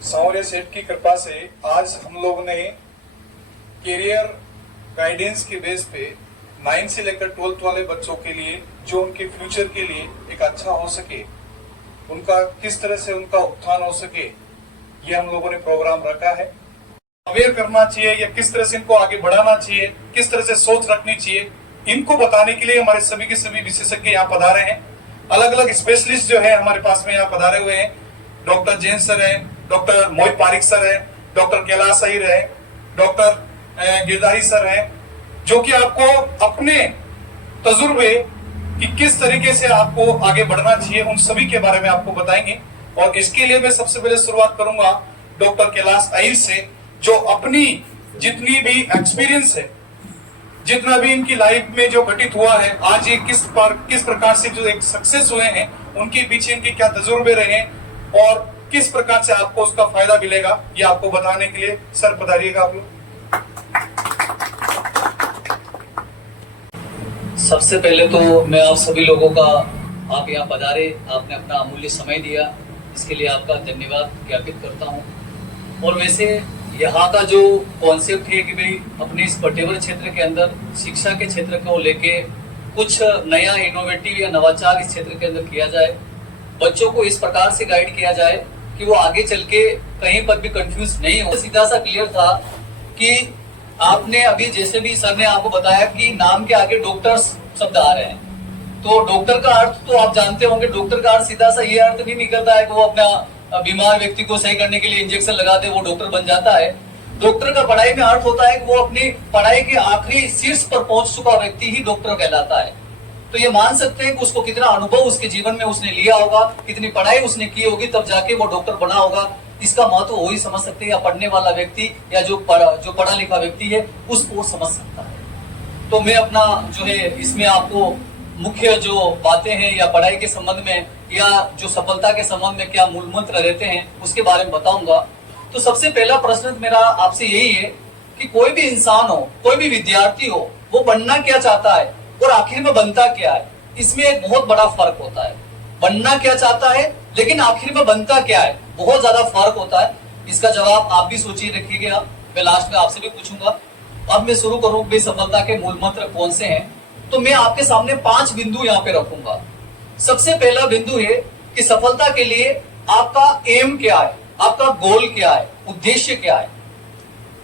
सांवरे सेठ की कृपा से आज हम लोग ने कैरियर गाइडेंस के बेस पे 9 से लेकर 12th वाले बच्चों के लिए जो उनके फ्यूचर के लिए एक अच्छा हो सके, उनका किस तरह से उनका उत्थान हो सके, ये हम लोगों ने प्रोग्राम रखा है। अवेयर करना चाहिए या किस तरह से इनको आगे बढ़ाना चाहिए, किस तरह से सोच रखनी चाहिए, इनको बताने के लिए हमारे सभी के सभी विशेषज्ञ यहाँ पधारे हैं। अलग अलग स्पेशलिस्ट जो है हमारे पास में यहाँ पधारे हुए हैं। डॉक्टर जैन सर है, डॉक्टर मोहित पारिक सर है, डॉक्टर कैलाश अहिर है, डॉक्टर गिरधारी सर है, जो कि आपको अपने तजुर्बे कि किस तरीके से आपको आगे बढ़ना चाहिए उन सभी के बारे में आपको बताएंगे। और इसके लिए मैं सबसे पहले शुरुआत करूंगा डॉक्टर कैलाश अहिर से, जो अपनी जितनी भी एक्सपीरियंस है, जितना भी इनकी लाइफ में जो घटित हुआ है, आज ये किस प्रकार से जो एक सक्सेस हुए हैं, उनके पीछे इनके क्या तजुर्बे रहे और किस प्रकार से आपको उसका फायदा मिलेगा, ये आपको बताने के लिए सर पधारिएगा आप लोग। सबसे पहले तो मैं आप सभी लोगों का, आप यहाँ पधारे, आपने अपना अमूल्य समय दिया, इसके लिए आपका धन्यवाद ज्ञापित करता हूँ। और वैसे यहाँ का जो कॉन्सेप्ट है कि भाई अपने इस पर्टिकुलर क्षेत्र के अंदर शिक्षा के क्षेत्र को लेके कुछ नया इनोवेटिव या नवाचार इस क्षेत्र के अंदर किया जाए, बच्चों को इस प्रकार से गाइड किया जाए कि वो आगे चल के कहीं पर भी कंफ्यूज नहीं हो। सीधा सा क्लियर था कि आपने अभी जैसे भी सर ने आपको बताया कि नाम के आगे डॉक्टर्स शब्द आ रहे हैं, तो डॉक्टर का अर्थ तो आप जानते होंगे, डॉक्टर का अर्थ सीधा सा ये अर्थ नहीं निकलता है कि वो अपना बीमार व्यक्ति को सही करने के लिए इंजेक्शन लगा दे वो डॉक्टर बन जाता है। डॉक्टर का पढ़ाई में अर्थ होता है कि वो अपनी पढ़ाई के आखिरी शीर्ष पर पहुंच चुका व्यक्ति ही डॉक्टर कहलाता है। तो ये मान सकते हैं कि उसको कितना अनुभव उसके जीवन में उसने लिया होगा, कितनी पढ़ाई उसने की होगी, तब जाके वो डॉक्टर बना होगा। इसका महत्व वो ही समझ सकते हैं, या पढ़ने वाला व्यक्ति या जो पढ़ा लिखा व्यक्ति है उसको समझ सकता है। तो मैं अपना जो है इसमें आपको मुख्य जो बातें हैं या पढ़ाई के संबंध में या जो सफलता के संबंध में क्या मूल मंत्र रहते हैं उसके बारे में बताऊंगा। तो सबसे पहला प्रश्न मेरा आपसे यही है कि कोई भी इंसान हो, कोई भी विद्यार्थी हो, वो बनना क्या चाहता है और आखिर में बनता क्या है, इसमें एक बहुत बड़ा फर्क होता है। बनना क्या चाहता है लेकिन आखिर में बनता क्या है, बहुत ज्यादा फर्क होता है। इसका जवाब आप भी सोचिए रखिएगा, मैं लास्ट में आपसे भी पूछूंगा। अब मैं शुरू करूं भाई सफलता के मूल मंत्र कौन से हैं, तो मैं आपके सामने 5 बिंदु यहाँ पे रखूंगा। सबसे पहला बिंदु है कि सफलता के लिए आपका एम क्या है, आपका गोल क्या है, उद्देश्य क्या है,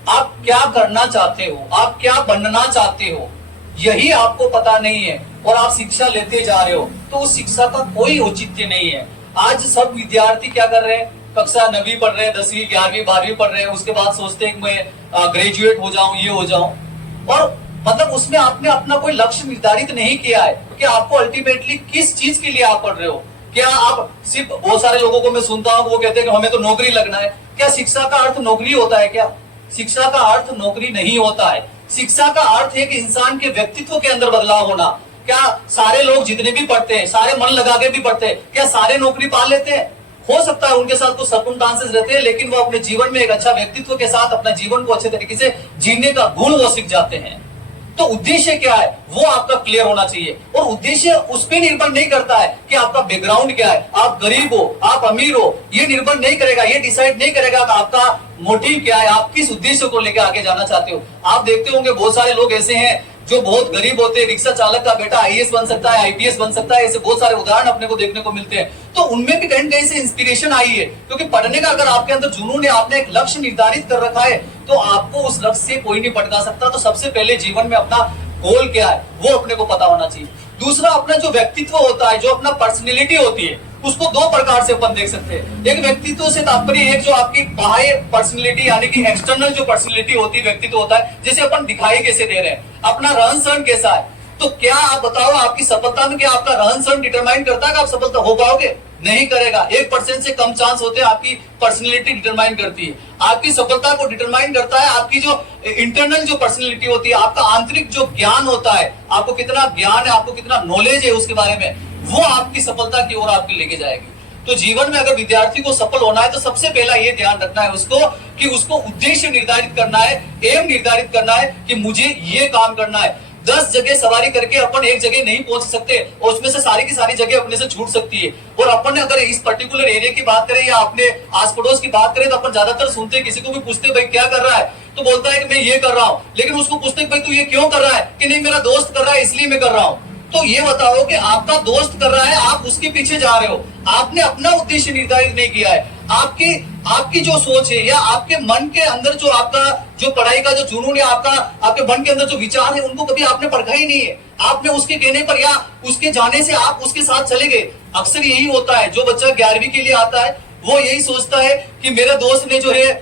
आप क्या करना चाहते हो, आप क्या बनना चाहते हो, यही आपको पता नहीं है और आप शिक्षा लेते जा रहे हो, तो उस शिक्षा का कोई औचित्य नहीं है। आज सब विद्यार्थी क्या कर रहे हैं, कक्षा 9वीं पढ़ रहे हैं, 10वीं 11वीं 12वीं पढ़ रहे हैं, उसके बाद सोचते हैं कि मैं ग्रेजुएट हो जाऊं, ये हो जाऊं, और मतलब उसमें आपने अपना कोई लक्ष्य निर्धारित नहीं किया है कि आपको अल्टीमेटली किस चीज के लिए आप पढ़ रहे हो। क्या आप सिर्फ, बहुत सारे लोगों को मैं सुनता हूँ वो कहते हैं कि हमें तो नौकरी लगना है। क्या शिक्षा का अर्थ नौकरी होता है? क्या शिक्षा का अर्थ नौकरी नहीं होता है। शिक्षा का अर्थ है कि इंसान के व्यक्तित्व के अंदर बदलाव होना। क्या सारे लोग जितने भी पढ़ते हैं, सारे मन लगा के भी पढ़ते हैं, क्या सारे नौकरी पा लेते हैं? हो सकता है उनके साथ कुछ सर्कमस्टांसेस रहते हैं, लेकिन वो अपने जीवन में एक अच्छा व्यक्तित्व के साथ अपना जीवन को अच्छे तरीके से जीने का गुण वो सीख जाते हैं। तो उद्देश्य क्या है वो आपका क्लियर होना चाहिए, और उद्देश्य उस पर निर्भर नहीं करता है कि आपका बैकग्राउंड क्या है, आप गरीब हो, आप अमीर हो, ये निर्भर नहीं करेगा, ये डिसाइड नहीं करेगा कि आपका मोटिव क्या है, आप किस उद्देश्य को लेकर आगे जाना चाहते हो। आप देखते होंगे बहुत सारे लोग ऐसे हैं जो बहुत गरीब होते हैं, रिक्शा चालक का बेटा आईएएस बन सकता है, आईपीएस बन सकता है, ऐसे बहुत सारे उदाहरण अपने को देखने को मिलते हैं। तो उनमें भी कहीं न कहीं से इंस्पिरेशन आई है, क्योंकि पढ़ने का अगर आपके अंदर जुनून है, आपने एक लक्ष्य निर्धारित कर रखा है, तो आपको उस लक्ष्य से कोई नहीं भटका सकता। तो सबसे पहले जीवन में अपना गोल क्या है वो अपने को पता होना चाहिए। दूसरा, अपना जो व्यक्तित्व होता है, जो अपना पर्सनैलिटी होती है, उसको 2 प्रकार से अपन देख सकते हैं। एक व्यक्तित्व से तात्पर्य एक जो आपकी बाह्य पर्सनैलिटी यानी कि एक्सटर्नल जो पर्सनैलिटी होती है, व्यक्तित्व होता है, जैसे अपन दिखाई कैसे दे रहे हैं, अपना रहन सहन कैसा है। तो क्या आप बताओ, आपकी सफलता में क्या आपका रहन सहन डिटरमाइन करता है कि आप सफलता हो पाओगे? नहीं करेगा। 1% से कम चांस होते हैं, आपकी पर्सनैलिटी डिटरमाइन करती है। आपकी सफलता को डिटरमाइन करता है आपकी जो इंटरनल जो पर्सनैलिटी होती है, आपका आंतरिक जो ज्ञान होता है, आपको कितना ज्ञान है, आपको कितना नॉलेज है उसके बारे में, वो आपकी सफलता की ओर आपकी लेके जाएगी। तो जीवन में अगर विद्यार्थी को सफल होना है तो सबसे पहला ये ध्यान रखना है उसको कि उसको उद्देश्य निर्धारित करना है, एम निर्धारित करना है कि मुझे ये काम करना है। 10 जगह सवारी करके अपन एक जगह नहीं पहुंच सकते और उसमें से सारी की सारी जगह अपने से छूट सकती है। और अपन ने अगर इस पर्टिकुलर एरिया की बात करें या अपने आस पड़ोस की बात करें तो अपन ज्यादातर सुनते हैं, किसी को भी पूछते भाई क्या कर रहा है तो बोलता है कि मैं ये कर रहा हूं, लेकिन उसको पूछते भाई तू ये क्यों कर रहा है, कि नहीं मेरा दोस्त कर रहा है इसलिए मैं कर रहा हूं। तो ये बताओ कि आपका दोस्त कर रहा है, आप उसके पीछे जा रहे हो, आपने अपना उद्देश्य निर्धारित नहीं किया है। आपकी जो सोच है या आपके मन के अंदर जो आपका जो पढ़ाई का जो जुनून है, आपके मन के अंदर जो विचार है, उनको कभी आपने परखा ही नहीं है। आपने उसके कहने पर या उसके जाने से आप उसके साथ चले गए। अक्सर यही होता है, जो बच्चा 11वीं के लिए आता है वो यही सोचता है कि मेरा दोस्त ने जो है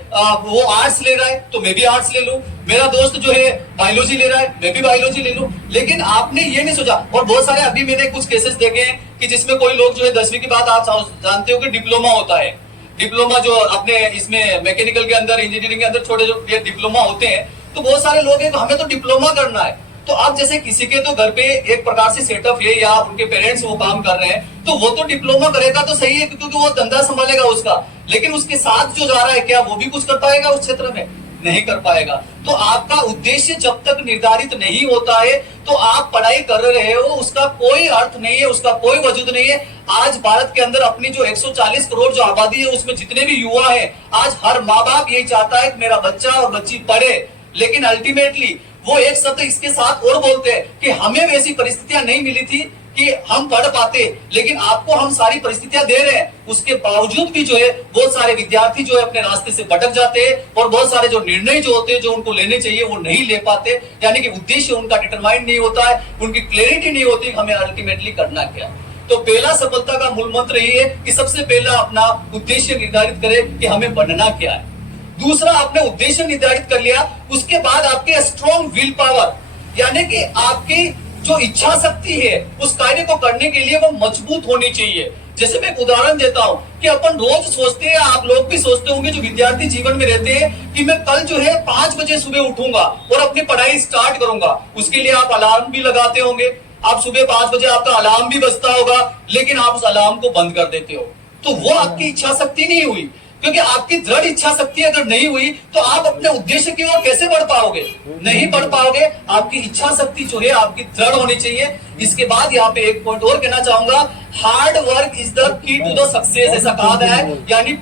वो आर्ट्स ले रहा है तो मैं भी आर्ट्स ले लूं, मेरा दोस्त जो है बायोलॉजी ले रहा है मैं भी बायोलॉजी ले लूं। लेकिन आपने ये नहीं सोचा। और बहुत सारे अभी मैंने कुछ केसेस देखे हैं कि जिसमें कोई लोग जो है 10वीं के बाद आप जानते हो कि डिप्लोमा होता है, डिप्लोमा जो अपने इसमें मैकेनिकल के अंदर इंजीनियरिंग के अंदर छोटे जो डिप्लोमा होते हैं, तो बहुत सारे लोग हैं तो हमें तो डिप्लोमा करना है। तो अब जैसे किसी के तो घर पे एक प्रकार से सेटअप है या उनके पेरेंट्स वो काम कर रहे हैं तो वो तो डिप्लोमा करेगा तो सही है क्योंकि वो धंधा संभालेगा उसका, लेकिन उसके साथ जो जा रहा है क्या वो भी कुछ कर पाएगा उस क्षेत्र में? नहीं कर पाएगा। तो आपका उद्देश्य जब तक निर्धारित नहीं होता है तो आप पढ़ाई कर रहे हो उसका कोई अर्थ नहीं है, उसका कोई वजूद नहीं है। आज भारत के अंदर अपनी जो 140 करोड़ जो आबादी है उसमें जितने भी युवा है, आज हर माँ बाप यही चाहता है कि मेरा बच्चा और बच्ची पढ़े, लेकिन अल्टीमेटली वो एक शब्द इसके साथ और बोलते हैं कि हमें वैसी परिस्थितियां नहीं मिली थी कि हम पढ़ पाते, लेकिन आपको हम सारी परिस्थितियां दे रहे हैं। उसके बावजूद भी जो है बहुत सारे विद्यार्थी जो है अपने रास्ते से भटक जाते हैं और बहुत सारे जो निर्णय जो होते हैं जो उनको लेने चाहिए वो नहीं ले पाते, यानी कि उद्देश्य उनका डिटरमाइंड नहीं होता है, उनकी क्लैरिटी नहीं होती कि हमें अल्टीमेटली करना क्या। तो पहला सफलता का मूल मंत्र ये है कि सबसे पहला अपना उद्देश्य निर्धारित करें कि हमें बनना क्या है। दूसरा, आपने उद्देश्य निर्धारित कर लिया, उसके बाद आपके स्ट्रॉन्ग विल पावर, यानी कि आपकी जो इच्छा शक्ति है उस कार्य को करने के लिए वो मजबूत होनी चाहिए। जैसे मैं एक उदाहरण देता हूं कि अपन रोज सोचते हैं, आप लोग भी सोचते होंगे जो विद्यार्थी जीवन में रहते हैं, कि मैं कल जो है 5 बजे सुबह उठूंगा और अपनी पढ़ाई स्टार्ट करूंगा। उसके लिए आप अलार्म भी लगाते होंगे, आप सुबह 5 बजे आपका अलार्म भी बजता होगा, लेकिन आप उस अलार्म को बंद कर देते हो। तो वो आपकी इच्छा शक्ति नहीं हुई, क्योंकि आपकी दृढ़ इच्छा शक्ति अगर नहीं हुई तो आप अपने उद्देश्य की ओर कैसे बढ़ पाओगे? नहीं बढ़ पाओगे। आपकी इच्छा शक्ति जो है आपकी दृढ़ होनी चाहिए। इसके बाद यहाँ पे एक पॉइंट और कहना चाहूंगा, hard work is the key to the success, ऐसा कहा गया है। यानी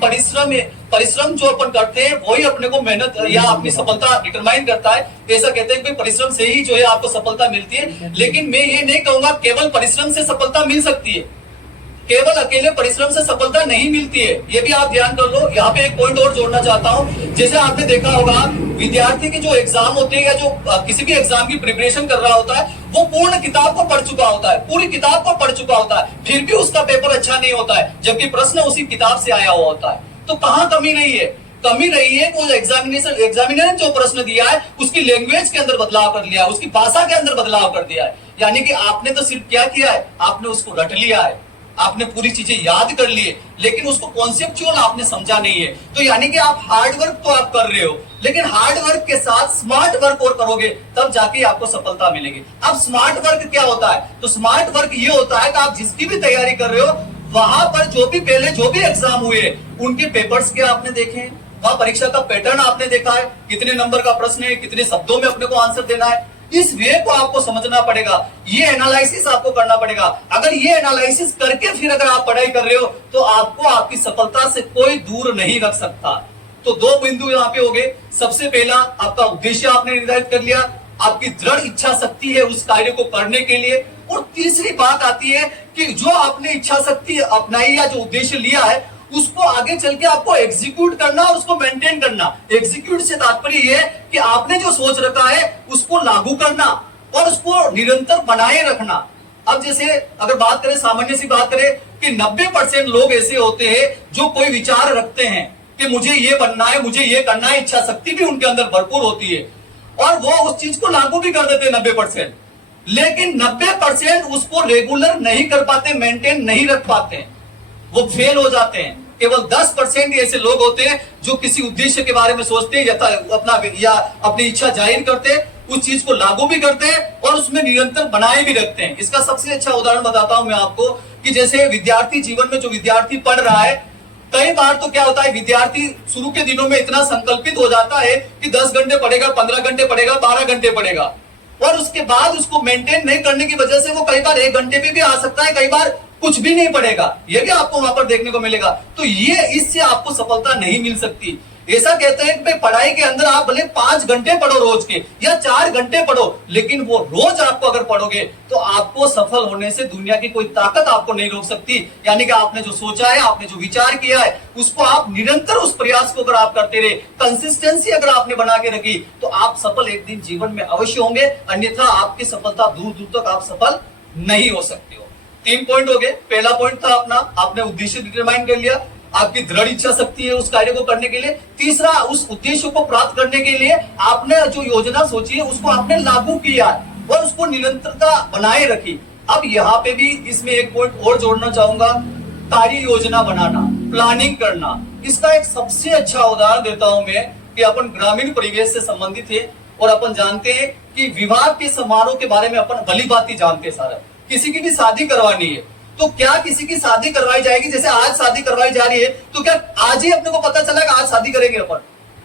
परिश्रम जो अपन करते हैं वही अपने को मेहनत या अपनी सफलता डिटरमाइन करता है। ऐसा कहते हैं कि परिश्रम से ही जो है आपको सफलता मिलती है, लेकिन मैं ये नहीं कहूंगा केवल परिश्रम से सफलता मिल सकती है, केवल अकेले परिश्रम से सफलता नहीं मिलती है, ये भी आप ध्यान कर लो। यहाँ पे एक पॉइंट और जोड़ना चाहता हूँ, जैसे आपने देखा होगा विद्यार्थी के जो एग्जाम होते हैं या जो किसी भी एग्जाम की प्रिपरेशन कर रहा होता है वो पूर्ण किताब को पढ़ चुका होता है, पूरी किताब को पढ़ चुका होता है, फिर भी उसका पेपर अच्छा नहीं होता है, जबकि प्रश्न उसी किताब से आया हुआ होता है। तो कहाँ कमी नहीं है? कमी रही है वो एग्जामिनर ने जो प्रश्न दिया है उसकी लैंग्वेज के अंदर बदलाव कर लिया है, उसकी भाषा के अंदर बदलाव कर दिया है। यानी कि आपने तो सिर्फ क्या किया है, आपने उसको रट लिया है, आपने पूरी चीजें याद कर लिए, लेकिन उसको कॉन्सेप्चुअल आपने समझा नहीं है। तो यानी कि आप हार्ड वर्क तो आप कर रहे हो, लेकिन हार्ड वर्क के साथ स्मार्ट वर्क और करोगे तब जाके आपको सफलता मिलेगी। अब स्मार्ट वर्क क्या होता है? तो स्मार्ट वर्क ये होता है कि आप जिसकी भी तैयारी कर रहे हो वहां पर जो भी एग्जाम हुए उनके पेपर्स क्या आपने देखे, वहां परीक्षा का पैटर्न आपने देखा है, कितने नंबर का प्रश्न है, कितने शब्दों में अपने को आंसर देना है, इस वे को आपको समझना पड़ेगा, ये एनालिसिस आपको करना पड़ेगा। अगर ये एनालिसिस करके फिर अगर आप पढ़ाई कर रहे हो तो आपको आपकी सफलता से कोई दूर नहीं रख सकता। तो 2 बिंदु यहाँ पे हो गए। सबसे पहला आपका उद्देश्य आपने निर्धारित कर लिया, आपकी दृढ़ इच्छा शक्ति है उस कार्य को करने के लिए। और तीसरी बात आती है कि जो आपने इच्छा शक्ति अपनाई या जो उद्देश्य लिया है उसको आगे चल के आपको एग्जीक्यूट करना और उसको मेंटेन करना। एग्जीक्यूट से तात्पर्य यह है कि आपने जो सोच रखा है उसको लागू करना और उसको निरंतर बनाए रखना। अब जैसे अगर बात करें, सामान्य सी बात करें कि 90% लोग ऐसे होते हैं जो कोई विचार रखते हैं कि मुझे ये बनना है, मुझे ये करना है, इच्छा शक्ति भी उनके अंदर भरपूर होती है और वो उस चीज को लागू भी कर देते हैं 90%, लेकिन 90% उसको रेगुलर नहीं कर पाते, मेंटेन नहीं रख पाते, वो फेल हो जाते हैं। केवल 10% ऐसे लोग होते हैं जो किसी उद्देश्य के बारे में सोचते हैं या अपनी इच्छा जाहिर करते हैं, उस चीज को लागू भी करते हैं और उसमें निरंतर बनाए भी रखते हैं। इसका सबसे अच्छा उदाहरण बताता हूं मैं आपको कि जैसे विद्यार्थी जीवन में जो विद्यार्थी पढ़ रहा है, कई बार तो क्या होता है विद्यार्थी शुरू के दिनों में इतना संकल्पित हो जाता है कि 10 घंटे पढ़ेगा, 15 घंटे पढ़ेगा, 12 घंटे पढ़ेगा, और उसके बाद उसको मेंटेन नहीं करने की वजह से वो कई बार 1 घंटे पे भी आ सकता है, कई बार कुछ भी नहीं पड़ेगा, ये भी आपको वहां पर देखने को मिलेगा। तो ये इससे आपको सफलता नहीं मिल सकती। ऐसा कहते हैं कि पढ़ाई के अंदर आप भले 5 घंटे पढ़ो रोज के या 4 घंटे पढ़ो, लेकिन वो रोज आपको अगर पढ़ोगे तो आपको सफल होने से दुनिया की कोई ताकत आपको नहीं रोक सकती। यानी कि आपने जो सोचा है, आपने जो विचार किया है, उसको आप निरंतर उस प्रयास को अगर आप करते रहे, कंसिस्टेंसी अगर आपने बना के रखी, तो आप सफल एक दिन जीवन में अवश्य होंगे। अन्यथा आपकी सफलता दूर दूर तक आप सफल नहीं हो सकते हो। 3 पॉइंट हो गए। पहला पॉइंट था अपना, आपने उद्देश्य डिटरमाइन कर लिया, आपकी दृढ़ इच्छा शक्ति है उस कार्य को करने के लिए। तीसरा, उस उद्देश्य को प्राप्त करने के लिए आपने जो योजना सोची है उसको आपने लागू किया और उसको निरंतरता बनाए रखी। अब यहाँ पे भी इसमें एक पॉइंट और जोड़ना चाहूंगा, कार्य योजना बनाना, प्लानिंग करना। इसका एक सबसे अच्छा उदाहरण देता हूं मैं कि अपन ग्रामीण परिवेश से संबंधित है और अपन जानते हैं कि विवाह के समारोह के बारे में अपन भली भांति जानते हैं। सारा किसी की भी शादी करवानी है तो क्या किसी की शादी करवाई जाएगी, जैसे आज शादी करवाई जा रही है तो क्या आज ही अपने को पता चला कि आज शादी करेंगे अपन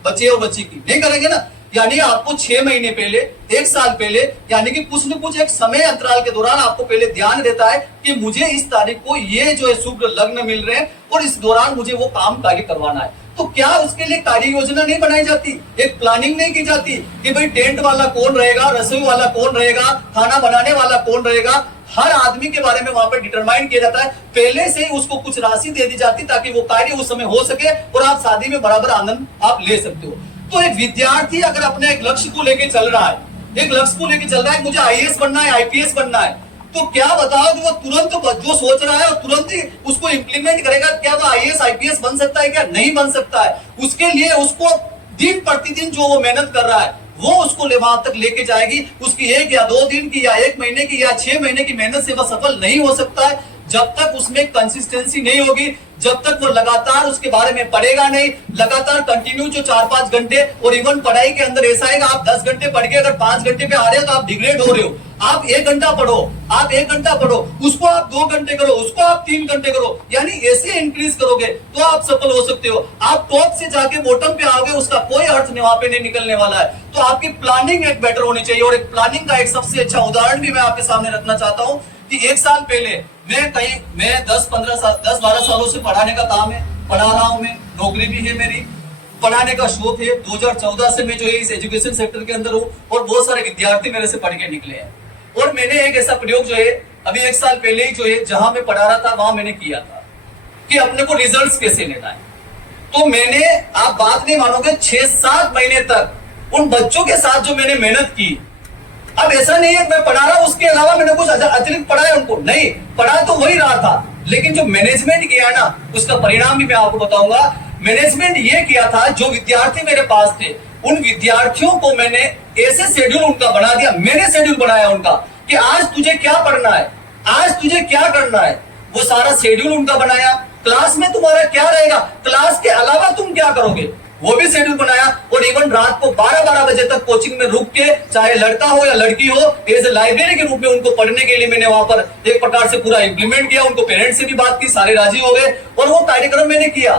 बच्चे और बच्ची की? नहीं करेंगे ना। यानी आपको 6 महीने पहले, 1 साल पहले, यानी कि कुछ न कुछ एक समय अंतराल के दौरान आपको पहले ध्यान रहता है कि मुझे इस तारीख को ये जो है शुभ लग्न मिल रहे हैं और इस दौरान मुझे वो काम कार्य करवाना है। तो क्या उसके लिए कार्य योजना नहीं बनाई जाती, एक प्लानिंग नहीं की जाती कि भाई टेंट वाला कौन रहेगा, रसोई वाला कौन रहेगा, खाना बनाने वाला कौन रहेगा? हर आदमी के बारे में वहां पर डिटरमाइन किया जाता है। पहले से ही उसको कुछ राशि दे दी जाती ताकि वो कार्य उस समय हो सके और आप शादी में बराबर आनंद आप ले सकते हो। तो एक विद्यार्थी अगर अपने एक लक्ष्य को लेकर चल रहा है, एक लक्ष्य को लेकर चल रहा है, मुझे आईएएस बनना है, आईपीएस बनना है, तो क्या बताओ कि वो तुरंत जो सोच रहा है और तुरंत ही उसको इंप्लीमेंट करेगा? क्या वो आईएएस आईपीएस बन सकता है? क्या नहीं बन सकता है? उसके लिए उसको दिन प्रतिदिन जो वो मेहनत कर रहा है वो उसको वहां तक लेके जाएगी। उसकी 1 या 2 दिन की या 1 महीने की या 6 महीने की मेहनत से वह सफल नहीं हो सकता है जब तक उसमें कंसिस्टेंसी नहीं होगी, जब तक वो लगातार उसके बारे में पढ़ेगा नहीं, लगातार कंटिन्यू जो 4-5 घंटे। और इवन पढ़ाई के अंदर ऐसा है कि आप 10 घंटे पढ़ के अगर 5 घंटे पे आ रहे हो तो आप डिग्रेड हो रहे हो। आप 1 घंटा पढ़ो, आप 1 घंटा पढ़ो, उसको आप 2 घंटे करो, उसको आप 3 घंटे करो, यानी ऐसे इंक्रीज करोगे तो आप सफल हो सकते हो। आप टॉप से जाके बॉटम पे आओगे उसका कोई अर्थ नहीं, वहां पे नहीं निकलने वाला है। तो आपकी प्लानिंग एक बेटर होनी चाहिए। और एक प्लानिंग का एक सबसे अच्छा उदाहरण भी मैं आपके सामने रखना चाहता हूं कि 1 साल पहले मैं 10-12 सालों से पढ़ाने का काम है, पढ़ा रहा हूं मैं, नौकरी भी है मेरी, पढ़ाने का शौक है। 2014 से मैं जो है इस एजुकेशन सेक्टर के अंदर हूं और बहुत सारे विद्यार्थी मेरे से पढ़ के निकले हैं। और मैंने एक ऐसा प्रयोग जो है अभी 1 साल पहले ही जो है जहां मैं पढ़ा रहा था वहां मैंने किया था कि अपने को रिजल्ट्स कैसे लेना है। तो मैंने, आप बात नहीं मानोगे, 6-7 महीने तक उन बच्चों के साथ जो मैंने मेहनत की। अब ऐसा नहीं है मैं पढ़ा रहा हूं उसके अलावा मैंने कुछ अतिरिक्त पढ़ा है उनको, नहीं, पढ़ा तो वही रहा था, लेकिन जो मैनेजमेंट किया ना उसका परिणाम भी मैं आपको बताऊंगा। मैनेजमेंट ये किया था, जो विद्यार्थी मेरे पास थे उन विद्यार्थियों को मैंने ऐसे शेड्यूल उनका बना दिया, मैंने शेड्यूल बनाया उनका कि आज तुझे क्या पढ़ना है, आज तुझे क्या करना है, वो सारा शेड्यूल उनका बनाया। क्लास में तुम्हारा क्या रहेगा, क्लास के अलावा तुम क्या करोगे, वो भी शेड्यूल बनाया। और इवन रात को 12-12 बजे तक कोचिंग में रुक के, चाहे लड़का हो या लड़की हो, एज ए लाइब्रेरी के रूप में उनको पढ़ने के लिए मैंने वहां पर एक प्रकार से पूरा इंप्लीमेंट किया। उनको पेरेंट्स से भी बात की, सारे राजी हो गए और वो कार्यक्रम मैंने किया।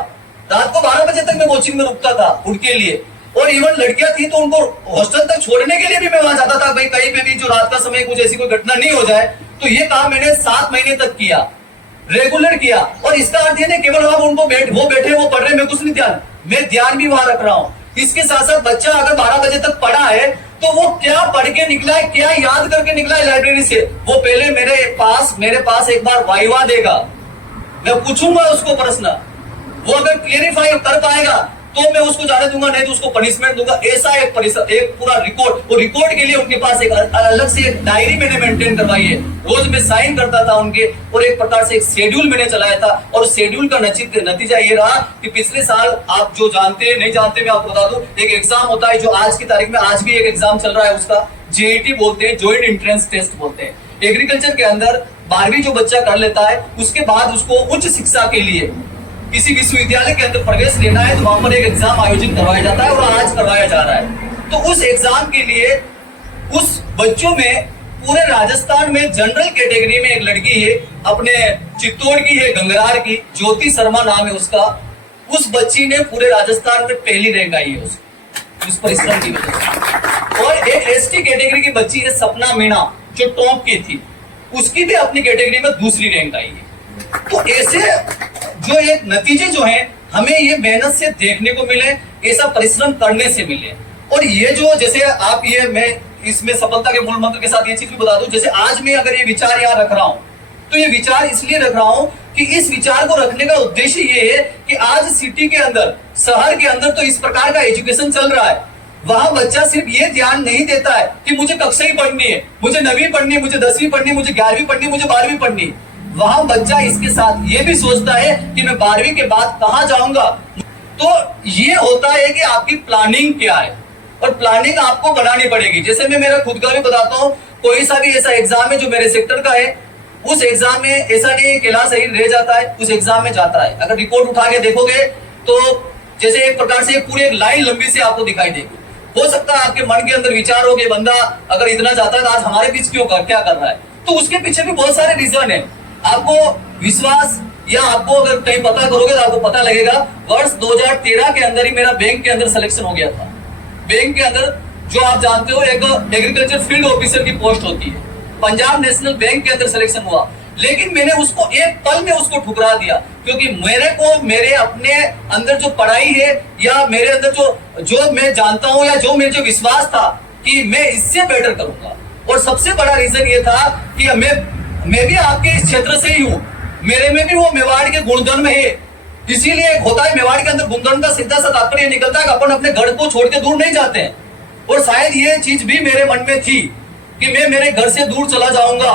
रात को 12 बजे तक मैं कोचिंग में रुकता था उनके लिए। और इवन लड़कियां थी तो उनको हॉस्टल तक छोड़ने के लिए भी मैं वहां जाता था, भाई कहीं पे भी जो रात का समय कुछ ऐसी कोई घटना नहीं हो जाए। तो ये काम मैंने 7 महीने तक किया, रेगुलर किया। और इसका अर्थ ये नहीं केवल वहां उनको वो बैठे वो पढ़ रहे, मैं कुछ नहीं ध्यान, मैं ध्यान भी वहां रख रहा हूं। इसके साथ साथ बच्चा अगर 12 बजे तक पढ़ा है तो वो क्या पढ़ के निकला है, क्या याद करके निकला है लाइब्रेरी से, वो पहले मेरे पास एक बार वाइवा देगा, मैं पूछूंगा उसको प्रश्न, वो अगर क्लियरिफाई कर पाएगा तो मैं उसको जाने दूंगा, नहीं तो उसको पनिशमेंट दूंगा। ऐसा एक पूरा रिकॉर्ड, वो रिकॉर्ड के लिए उनके पास एक अलग से एक डायरी मैंने मेंटेन करवाई है, रोज मैं साइन करता था उनके, और एक प्रकार से एक शेड्यूल मैंने चलाया था। और शेड्यूल का नतीजा ये रहा कि पिछले साल, आप जो जानते हैं नहीं जानते मैं आपको बता दूं, एक एग्जाम होता है जो आज की तारीख में आज भी एक एग्जाम चल रहा है, उसका जेईटी बोलते हैं, ज्वाइंट एंट्रेंस टेस्ट बोलते हैं। एग्रीकल्चर के अंदर 12वीं जो बच्चा कर लेता है उसके बाद उसको उच्च शिक्षा के लिए किसी विश्वविद्यालय के अंदर प्रवेश लेना है तो वहां पर एक एग्जाम आयोजित करवाया जाता है और आज करवाया जा रहा है। तो उस एग्जाम के लिए उस बच्चों में पूरे राजस्थान में जनरल कैटेगरी में एक लड़की है, अपने चित्तौड़ की है, गंगरार की, ज्योति शर्मा नाम है उसका। उस बच्ची ने पूरे राजस्थान में पहली रैंक आई है उस परिश्रम की वजह से। और एक एसटी कैटेगरी की बच्ची है सपना मीणा, जो टॉप की थी, उसकी भी अपनी कैटेगरी में दूसरी रैंक आई है। तो ऐसे जो एक नतीजे जो हैं हमें ये मेहनत से देखने को मिले, ऐसा परिश्रम करने से मिले। और ये जो जैसे आप ये मैं इसमें सफलता के मूल मंत्र के साथ ये चीज भी बता दूं, जैसे आज मैं अगर ये विचार यहाँ रख रहा हूं तो ये विचार इसलिए रख रहा हूं कि इस विचार को रखने का उद्देश्य ये है कि आज सिटी के अंदर, शहर के अंदर तो इस प्रकार का एजुकेशन चल रहा है, वहां बच्चा सिर्फ ये ध्यान नहीं देता है कि मुझे कक्षा ही पढ़नी है, मुझे 9वीं पढ़नी है, मुझे 10वीं पढ़नी है, मुझे 11वीं पढ़नी है, मुझे 12वीं पढ़नी है। वहां बच्चा इसके साथ ये भी सोचता है कि मैं 12वीं के बाद कहां जाऊंगा। तो ये होता है कि आपकी प्लानिंग क्या है, और प्लानिंग आपको बनानी पड़ेगी। जैसे मैं मेरा खुद का भी बताता हूँ, कोई सा भी ऐसा एग्जाम है जो मेरे सेक्टर का है, उस एग्जाम में ऐसा नहीं क्लास सही रह जाता है, उस एग्जाम में जाता है। अगर रिपोर्ट उठा के देखोगे तो जैसे एक प्रकार से पूरी एक लाइन लंबी से आपको दिखाई देगी। हो सकता है आपके मन के अंदर विचार हो कि बंदा अगर इतना जाता है तो आज हमारे बीच क्यों क्या कर रहा है, तो उसके पीछे भी बहुत सारे रीजन है। आपको विश्वास या आपको अगर कहीं पता करोगे तो आपको पता लगेगा, वर्ष 2013 के अंदर ही मेरा बैंक के अंदर सिलेक्शन हो गया था। बैंक के अंदर जो आप जानते हो एक एग्रीकल्चर फील्ड ऑफिसर की पोस्ट होती है, पंजाब नेशनल बैंक के अंदर सिलेक्शन हुआ। लेकिन मैंने उसको एक पल में उसको ठुकरा दिया, क्योंकि मेरे को मेरे अपने अंदर जो पढ़ाई है या मेरे अंदर जो मैं जानता हूं या जो मेरे जो विश्वास था कि मैं इससे बेटर करूंगा। और सबसे बड़ा रीजन ये था कि मैं भी आपके इस क्षेत्र से ही हूं, मेरे में भी वो मेवाड़ के गुणधर्म है। इसीलिए एक होता है मेवाड़ के अंदर गुणधर्म का सीधा सा तात्पर्य निकलता है कि अपन अपने घर को छोड़ के दूर नहीं जाते हैं। और शायद ये चीज भी मेरे मन में थी कि मैं मेरे घर से दूर चला जाऊंगा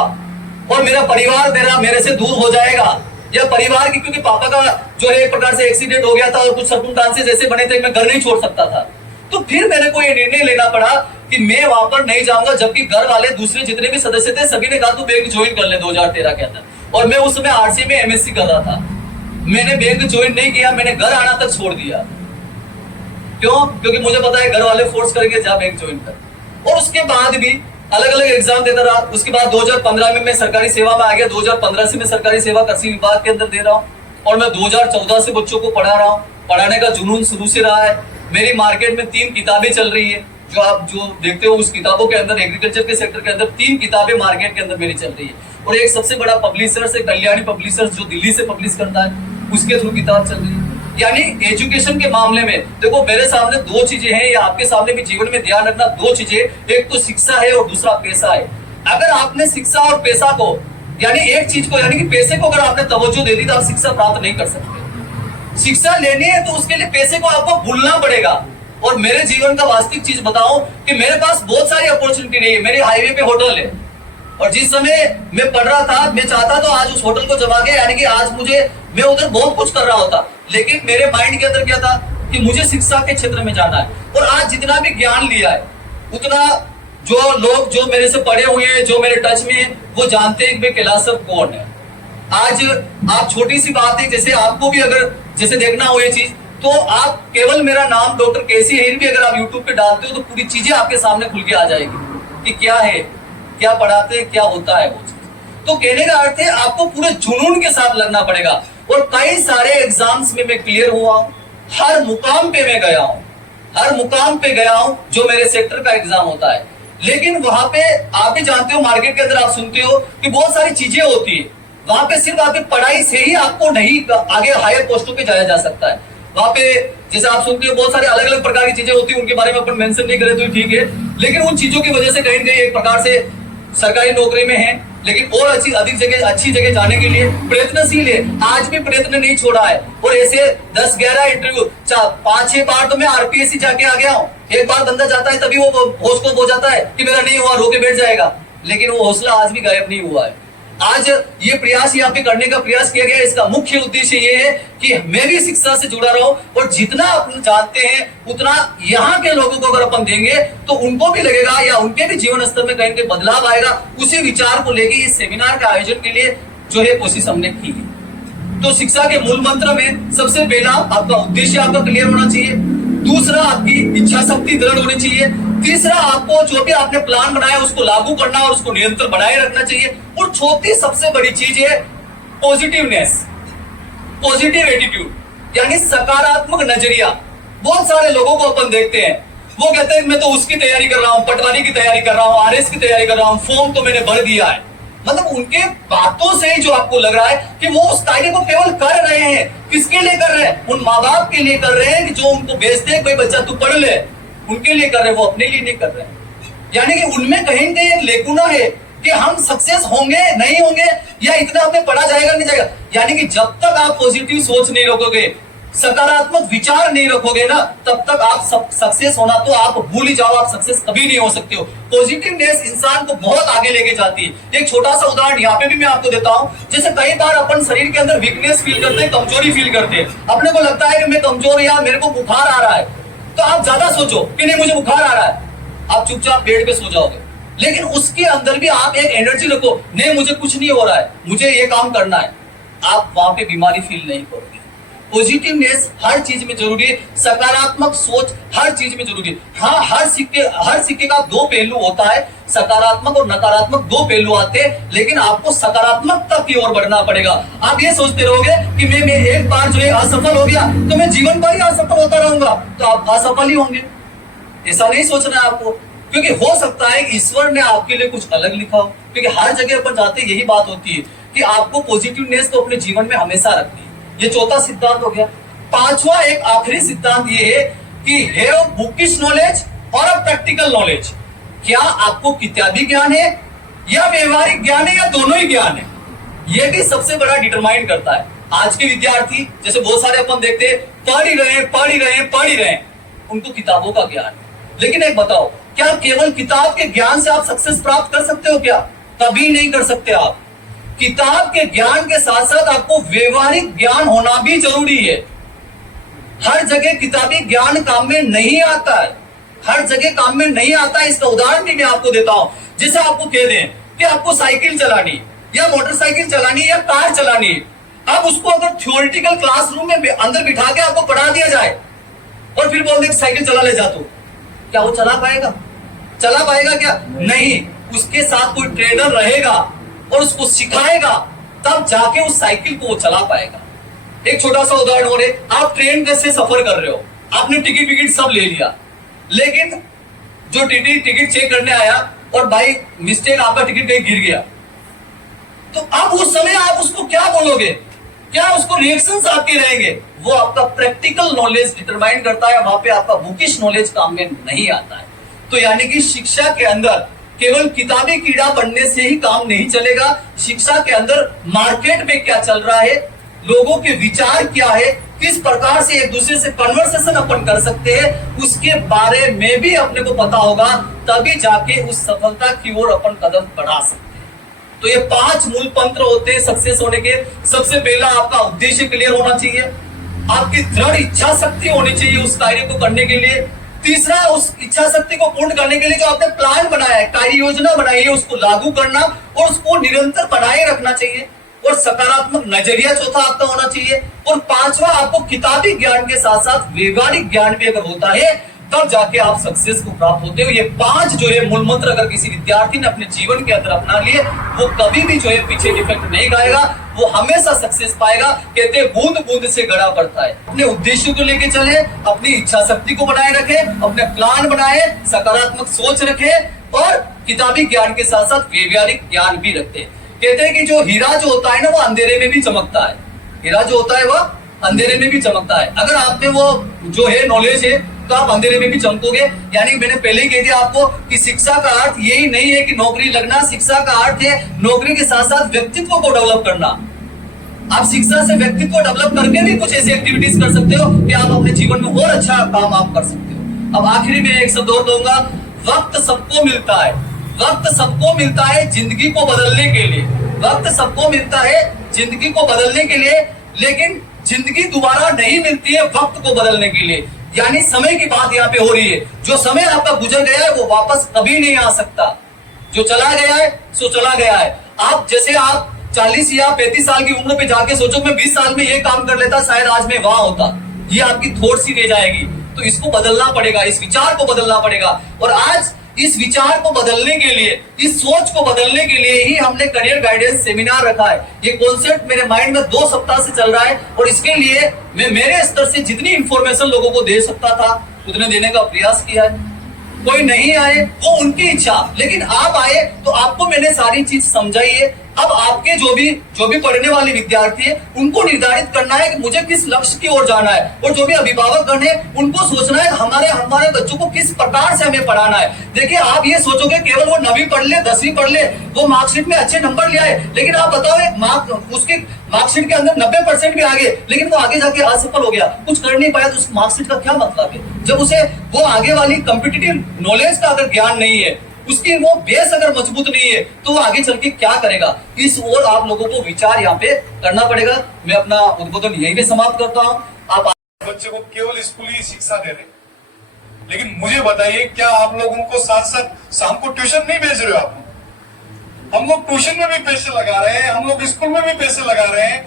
और मेरा परिवार मेरे से दूर हो जाएगा, या परिवार की, क्योंकि पापा का जो है एक प्रकार से एक्सीडेंट हो गया था और कुछ सर्कमस्टेंसेस ऐसे बने थे मैं घर नहीं छोड़ सकता था। तो फिर मेरे को ये निर्णय लेना पड़ा कि मैं वहां पर नहीं जाऊंगा, जबकि घर वाले दूसरे जितने भी सदस्य थे सभी ने कहा तू बैंक ज्वाइन कर ले 2013 के अंदर। और मैं उस समय आरसी में एमएससी कर रहा था, मैंने बैंक ज्वाइन नहीं किया, मैंने घर आना तक छोड़ दिया। क्यों? क्योंकि मुझे पता है घर वाले फोर्स करेंगे जा बैंक ज्वाइन कर। और उसके बाद भी अलग अलग एग्जाम देता रहा। उसके बाद 2015 में मैं सरकारी सेवा में आ गया, 2015 से मैं सरकारी सेवा कृषि विभाग के अंदर दे रहा हूँ और मैं 2014 से बच्चों को पढ़ा रहा हूँ। पढ़ाने का जुनून शुरू से रहा है। मेरी मार्केट में 3 किताबें चल रही है, जो आप जो देखते हो उस किताबों के अंदर एग्रीकल्चर के सेक्टर के अंदर 3 किताबें मार्केट के अंदर मेरी चल रही है। और एक सबसे बड़ा पब्लिशर से कल्याणी पब्लिशर्स जो दिल्ली से पब्लिश करता है, उसके थ्रू किताब चल रही है। यानी एजुकेशन के मामले में देखो मेरे सामने 2 चीजें हैं, या आपके सामने भी जीवन में ध्यान रखना 2 चीजें, एक तो शिक्षा है और दूसरा पैसा है। अगर आपने शिक्षा और पैसा को यानी एक चीज को यानी कि पैसे को अगर आपने तवज्जो दे दी तो आप शिक्षा प्राप्त नहीं कर सकते। शिक्षा लेनी है तो उसके लिए पैसे को आपको भूलना पड़ेगा। और मेरे जीवन का वास्तविक चीज बताऊं कि मेरे पास बहुत सारी अपॉर्चुनिटी नहीं है। मेरे हाईवे पे होटल है और जिस समय मैं पढ़ रहा था मैं चाहता तो आज उस होटल को जमा के यानी कि आज मैं उधर बहुत कुछ कर रहा होता, लेकिन मेरे माइंड के अंदर क्या था कि मुझे शिक्षा के क्षेत्र में जाना है। और आज जितना भी ज्ञान लिया है उतना जो लोग जो मेरे से पढ़े हुए हैं, जो मेरे टच में है, वो जानते हैं कि मैं कैलाश सर कौन है। आज आप छोटी सी बात है, जैसे आपको भी अगर जैसे देखना हो ये चीज तो आप केवल मेरा नाम डॉक्टर केसी हेर भी अगर आप यूट्यूब पे डालते हो तो पूरी चीजें आपके सामने खुल के आ जाएगी कि क्या है, क्या पढ़ाते हैं, क्या होता है वो चीज। तो कहने का अर्थ है आपको पूरे जुनून के साथ लगना पड़ेगा। और कई सारे एग्जाम्स में मैं क्लियर हुआ हूं, हर मुकाम पे मैं गया हूं, हर मुकाम पे गया हूं जो मेरे सेक्टर का एग्जाम होता है। लेकिन वहां पे आप भी जानते हो मार्केट के अंदर आप सुनते हो कि बहुत सारी चीजें होती है। वहां पे सिर्फ आपकी पढ़ाई से ही आपको नहीं आगे हायर पोस्टों पे जाया जा सकता है। वहां पे जैसे आप सुनते हो बहुत सारे अलग अलग प्रकार की चीजें होती है, उनके बारे में अपन मेंशन नहीं करें तो ठीक है, लेकिन उन चीजों की वजह से कहीं ना कहीं एक प्रकार से सरकारी नौकरी में है, लेकिन और अच्छी जगह जाने के लिए प्रयत्नशील है। आज भी प्रयत्न नहीं छोड़ा है। और ऐसे 10-11 इंटरव्यू 5-6 बार तो मैं आरपीएससी जाके आ गया हूँ। एक बार बंदा जाता है तभी वो होश को हो जाता है कि मेरा नहीं हुआ, रोके बैठ जाएगा, लेकिन वो हौसला आज भी गायब नहीं हुआ है। आज ये प्रयास यहाँ पे करने का प्रयास किया गया। इसका मुख्य उद्देश्य ये है कि मैं भी शिक्षा से जुड़ा रहूं और जितना अपन जानते हैं उतना यहाँ के लोगों को अगर अपन देंगे तो उनको भी लगेगा या उनके भी जीवन स्तर में कहीं बदलाव आएगा। उसी विचार को लेके इस सेमिनार के आयोजन के लिए जो है कोशिश हमने की है। तो शिक्षा के मूल मंत्र में सबसे पहला आपका उद्देश्य आपका क्लियर होना चाहिए, दूसरा आपकी इच्छा शक्ति दृढ़ होनी चाहिए, तीसरा आपको जो भी आपने प्लान बनाया उसको लागू करना और उसको निरंतर बनाए रखना चाहिए, और चौथी सबसे बड़ी चीज है पॉजिटिवनेस, पॉजिटिव एटीट्यूड यानी सकारात्मक नजरिया। बहुत सारे लोगों को अपन देखते हैं वो कहते हैं मैं तो उसकी तैयारी कर रहा हूं, पटवारी की तैयारी कर रहा हूं, आरएस की तैयारी कर रहा हूं, फॉर्म तो मैंने भर दिया है। मतलब उनके बातों से ही जो आपको लग रहा है कि वो उस कार्य को केवल कर रहे हैं, किसके लिए कर रहे हैं? उन माँ बाप के लिए कर रहे हैं कि जो उनको भेजते हैं, कोई बच्चा तू पढ़ ले, उनके लिए कर रहे हैं, वो अपने लिए नहीं कर रहे हैं। यानी कि उनमें कहीं ना कहीं एक लेकुना है कि हम सक्सेस होंगे नहीं होंगे, या इतना हमें पढ़ा जाएगा नहीं जाएगा। यानी कि जब तक आप पॉजिटिव सोच नहीं रखोगे, सकारात्मक विचार नहीं रखोगे ना, तब तक आप सक्सेस होना तो आप भूल ही जाओ, आप सक्सेस कभी नहीं हो सकते हो। पॉजिटिवनेस इंसान को बहुत आगे लेके जाती है। एक छोटा सा उदाहरण यहाँ पे भी मैं आपको देता हूँ। जैसे कई बार अपन शरीर के अंदर वीकनेस फील करते हैं, कमजोरी फील करते हैं, अपने को लगता है कि मैं कमजोर, या मेरे को बुखार आ रहा है, तो आप ज्यादा सोचो कि नहीं मुझे बुखार आ रहा है, आप चुपचाप बेड पे सो जाओगे। लेकिन उसके अंदर भी आप एक एनर्जी रखो, नहीं मुझे कुछ नहीं हो रहा है, मुझे ये काम करना है, आप वहां पे बीमारी फील नहीं करोगे। पॉजिटिवनेस हर चीज में जरूरी है, सकारात्मक सोच हर चीज में जरूरी है। हाँ, हर सिक्के का दो पहलू होता है, सकारात्मक और नकारात्मक दो पहलू आते हैं, लेकिन आपको सकारात्मकता की ओर बढ़ना पड़ेगा। आप ये सोचते रहोगे कि मैं एक बार जो है असफल हो गया तो मैं जीवन भर ही असफल होता रहूंगा, तो आप असफल ही होंगे। ऐसा नहीं सोचना है आपको, क्योंकि हो सकता है कि ईश्वर ने आपके लिए कुछ अलग लिखा हो। क्योंकि हर जगह अपन जाते यही बात होती है कि आपको पॉजिटिवनेस को अपने जीवन में हमेशा रखनी है। ये चौथा सिद्धांत हो गया। पांचवा एक आखिरी सिद्धांत ये है कि हैव बुकिश नॉलेज और अ प्रैक्टिकल नॉलेज। क्या आपको किताबी ज्ञान है या व्यवहारिक ज्ञान है, या दोनों ही ज्ञान है? ये भी सबसे बड़ा डिटरमाइन करता है। आज के विद्यार्थी जैसे बहुत सारे अपन देखते हैं, पढ़ ही रहे हैं, उनको किताबों का ज्ञान है। लेकिन एक बताओ, क्या केवल किताब के ज्ञान से आप सक्सेस प्राप्त कर सकते हो? क्या कभी नहीं कर सकते आप। किताब के ज्ञान के साथ साथ आपको व्यवहारिक ज्ञान होना भी जरूरी है। हर जगह किताबी ज्ञान काम में नहीं आता है, हर जगह काम में नहीं आता है। इसका उदाहरण भी मैं आपको देता हूं। जैसे आपको कह दें कि आपको साइकिल चलानी या मोटरसाइकिल चलानी या कार चलानी, अब उसको अगर थ्योरेटिकल क्लासरूम में अंदर बिठा के आपको पढ़ा दिया जाए और फिर बोल दे साइकिल चला ले जा, तो क्या वो चला पाएगा? चला पाएगा क्या? नहीं। उसके साथ कोई ट्रेनर रहेगा और उसको सिखाएगा, तब जाके उस साइकिल को वो चला पाएगा। एक छोटा सा उदाहरण हो रहे, आप ट्रेन से सफर कर रहे हो, आपने टिकट सब ले लिया, लेकिन जो टिकट चेक करने आया और बाई मिस्टेक आपका टिकट कहीं गिर गया, तो अब उस समय आप उसको क्या बोलोगे? क्या उसको रिएक्शंस आपके रहेंगे? वो आपका प्रैक्टिकल नॉलेज डिटरमाइन करता है, वहां पे आपका बुकिश नॉलेज काम में नहीं आता है। तो यानी कि शिक्षा के अंदर केवल किताबी कीड़ा पढ़ने से ही काम नहीं चलेगा। शिक्षा के अंदर मार्केट में क्या चल रहा है, लोगों के विचार क्या है, किस प्रकार से एक दूसरे से कन्वर्सेशन अपन कर सकते हैं, उसके बारे में भी अपने को पता होगा, तभी जाके उस सफलता की ओर अपन कदम बढ़ा सकते हैं। तो ये 5 मूल मंत्र होते हैं सक्सेस होने के। सबसे पहला, आपका उद्देश्य क्लियर होना चाहिए, आपकी दृढ़ इच्छा शक्ति होनी चाहिए उस कार्य को करने के लिए। तीसरा, उस इच्छा शक्ति को पूर्ण करने के लिए जो आपने प्लान बनाया है, कार्य योजना बनाई है, उसको लागू करना और उसको निरंतर बनाए रखना चाहिए। और सकारात्मक नजरिया चौथा आपका होना चाहिए। और पांचवा, आपको किताबी ज्ञान के साथ साथ व्यवहारिक ज्ञान भी अगर होता है, तब जाके आप सक्सेस को प्राप्त होते हो। ये 5 जो है मूल मंत्र अगर किसी विद्यार्थी ने अपने जीवन के अंदर अपना लिए, वो कभी भी जो है पीछे डिफेक्ट नहीं खाएगा, वो हमेशा सक्सेस पाएगा। कहते हैं बूंद बूंद से गड़ा पड़ता है। अपने उद्देश्य को लेके चले, अपनी इच्छा शक्ति को बनाए रखे, अपने प्लान बनाए, सकारात्मक सोच रखे और किताबी ज्ञान के साथ साथ व्यवहारिक ज्ञान भी रखते। कहते हैं कि जो हीरा जो होता है ना, वो अंधेरे में भी चमकता है। हीरा जो होता है वह अंधेरे में भी चमकता है। अगर आप में वो जो है नॉलेज है, तो आप अंधेरे में भी चमकोगे। यानी मैंने पहले ही कह दिया आपको कि शिक्षा का अर्थ यही नहीं है कि नौकरी लगना। शिक्षा का अर्थ है नौकरी के साथ साथ व्यक्तित्व को डेवलप करना। आप शिक्षा से व्यक्तित्व को डेवलप करके भी कुछ ऐसी एक्टिविटीज कर सकते हो कि आप अपने जीवन में और अच्छा काम आप कर सकते हो। अब आखिरी में एक शब्द और दूंगा, वक्त सबको मिलता है, वक्त सबको मिलता है जिंदगी को बदलने के लिए। वक्त सबको मिलता है जिंदगी को बदलने के लिए, लेकिन जिंदगी दोबारा नहीं मिलती है वक्त को बदलने के लिए। यानी समय की बात यहाँ पे हो रही है। जो समय आपका गुजर गया है वो वापस कभी नहीं आ सकता। जो चला गया है सो चला गया है। आप जैसे आप 40 या 35 साल की उम्र पे जाके सोचो मैं 20 साल में ये काम कर लेता, शायद आज मैं वहां होता, ये आपकी थोट सी रह जाएगी। तो इसको बदलना पड़ेगा, इस विचार को बदलना पड़ेगा। और आज इस विचार को बदलने के लिए, इस सोच को बदलने के लिए ही हमने करियर गाइडेंस सेमिनार रखा है। ये कॉन्सेप्ट मेरे माइंड में 2 सप्ताह से चल रहा है और इसके लिए मैं मेरे स्तर से जितनी इंफॉर्मेशन लोगों को दे सकता था उतने देने का प्रयास किया है। कोई नहीं आए वो उनकी इच्छा, लेकिन आप आए तो आपको मैंने सारी चीज समझाई है। अब आपके जो भी पढ़ने वाले विद्यार्थी है उनको निर्धारित करना है कि मुझे किस लक्ष्य की ओर जाना है, और जो भी अभिभावक गण है उनको सोचना है हमारे बच्चों को किस प्रकार से हमें पढ़ाना है। देखिए, आप ये सोचोगे केवल वो 9वीं पढ़ ले 10वीं पढ़ ले, वो मार्कशीट में अच्छे नंबर ले आए, लेकिन आप बताओ उसकी मार्कशीट के अंदर 90% भी आ गए, लेकिन वो आगे जाके असफल हो गया, कुछ कर नहीं पाया, तो उस मार्कशीट का क्या मतलब है? जब उसे वो आगे वाली कॉम्पिटिटिव नॉलेज का अगर ज्ञान नहीं है, उसकी वो बेस अगर मजबूत नहीं है, तो वो आगे चल के क्या करेगा? इस ओर आप लोगों को विचार यहाँ पे करना पड़ेगा। मैं अपना उद्बोधन यही पे समाप्त करता हूँ। आप बच्चे को केवल स्कूली शिक्षा दे रहे, लेकिन मुझे बताइए, क्या आप लोग उनको साथ साथ शाम को ट्यूशन नहीं भेज रहे हो? आप हम लोग ट्यूशन में भी पैसे लगा रहे हैं, हम लोग स्कूल में भी पैसे लगा रहे हैं।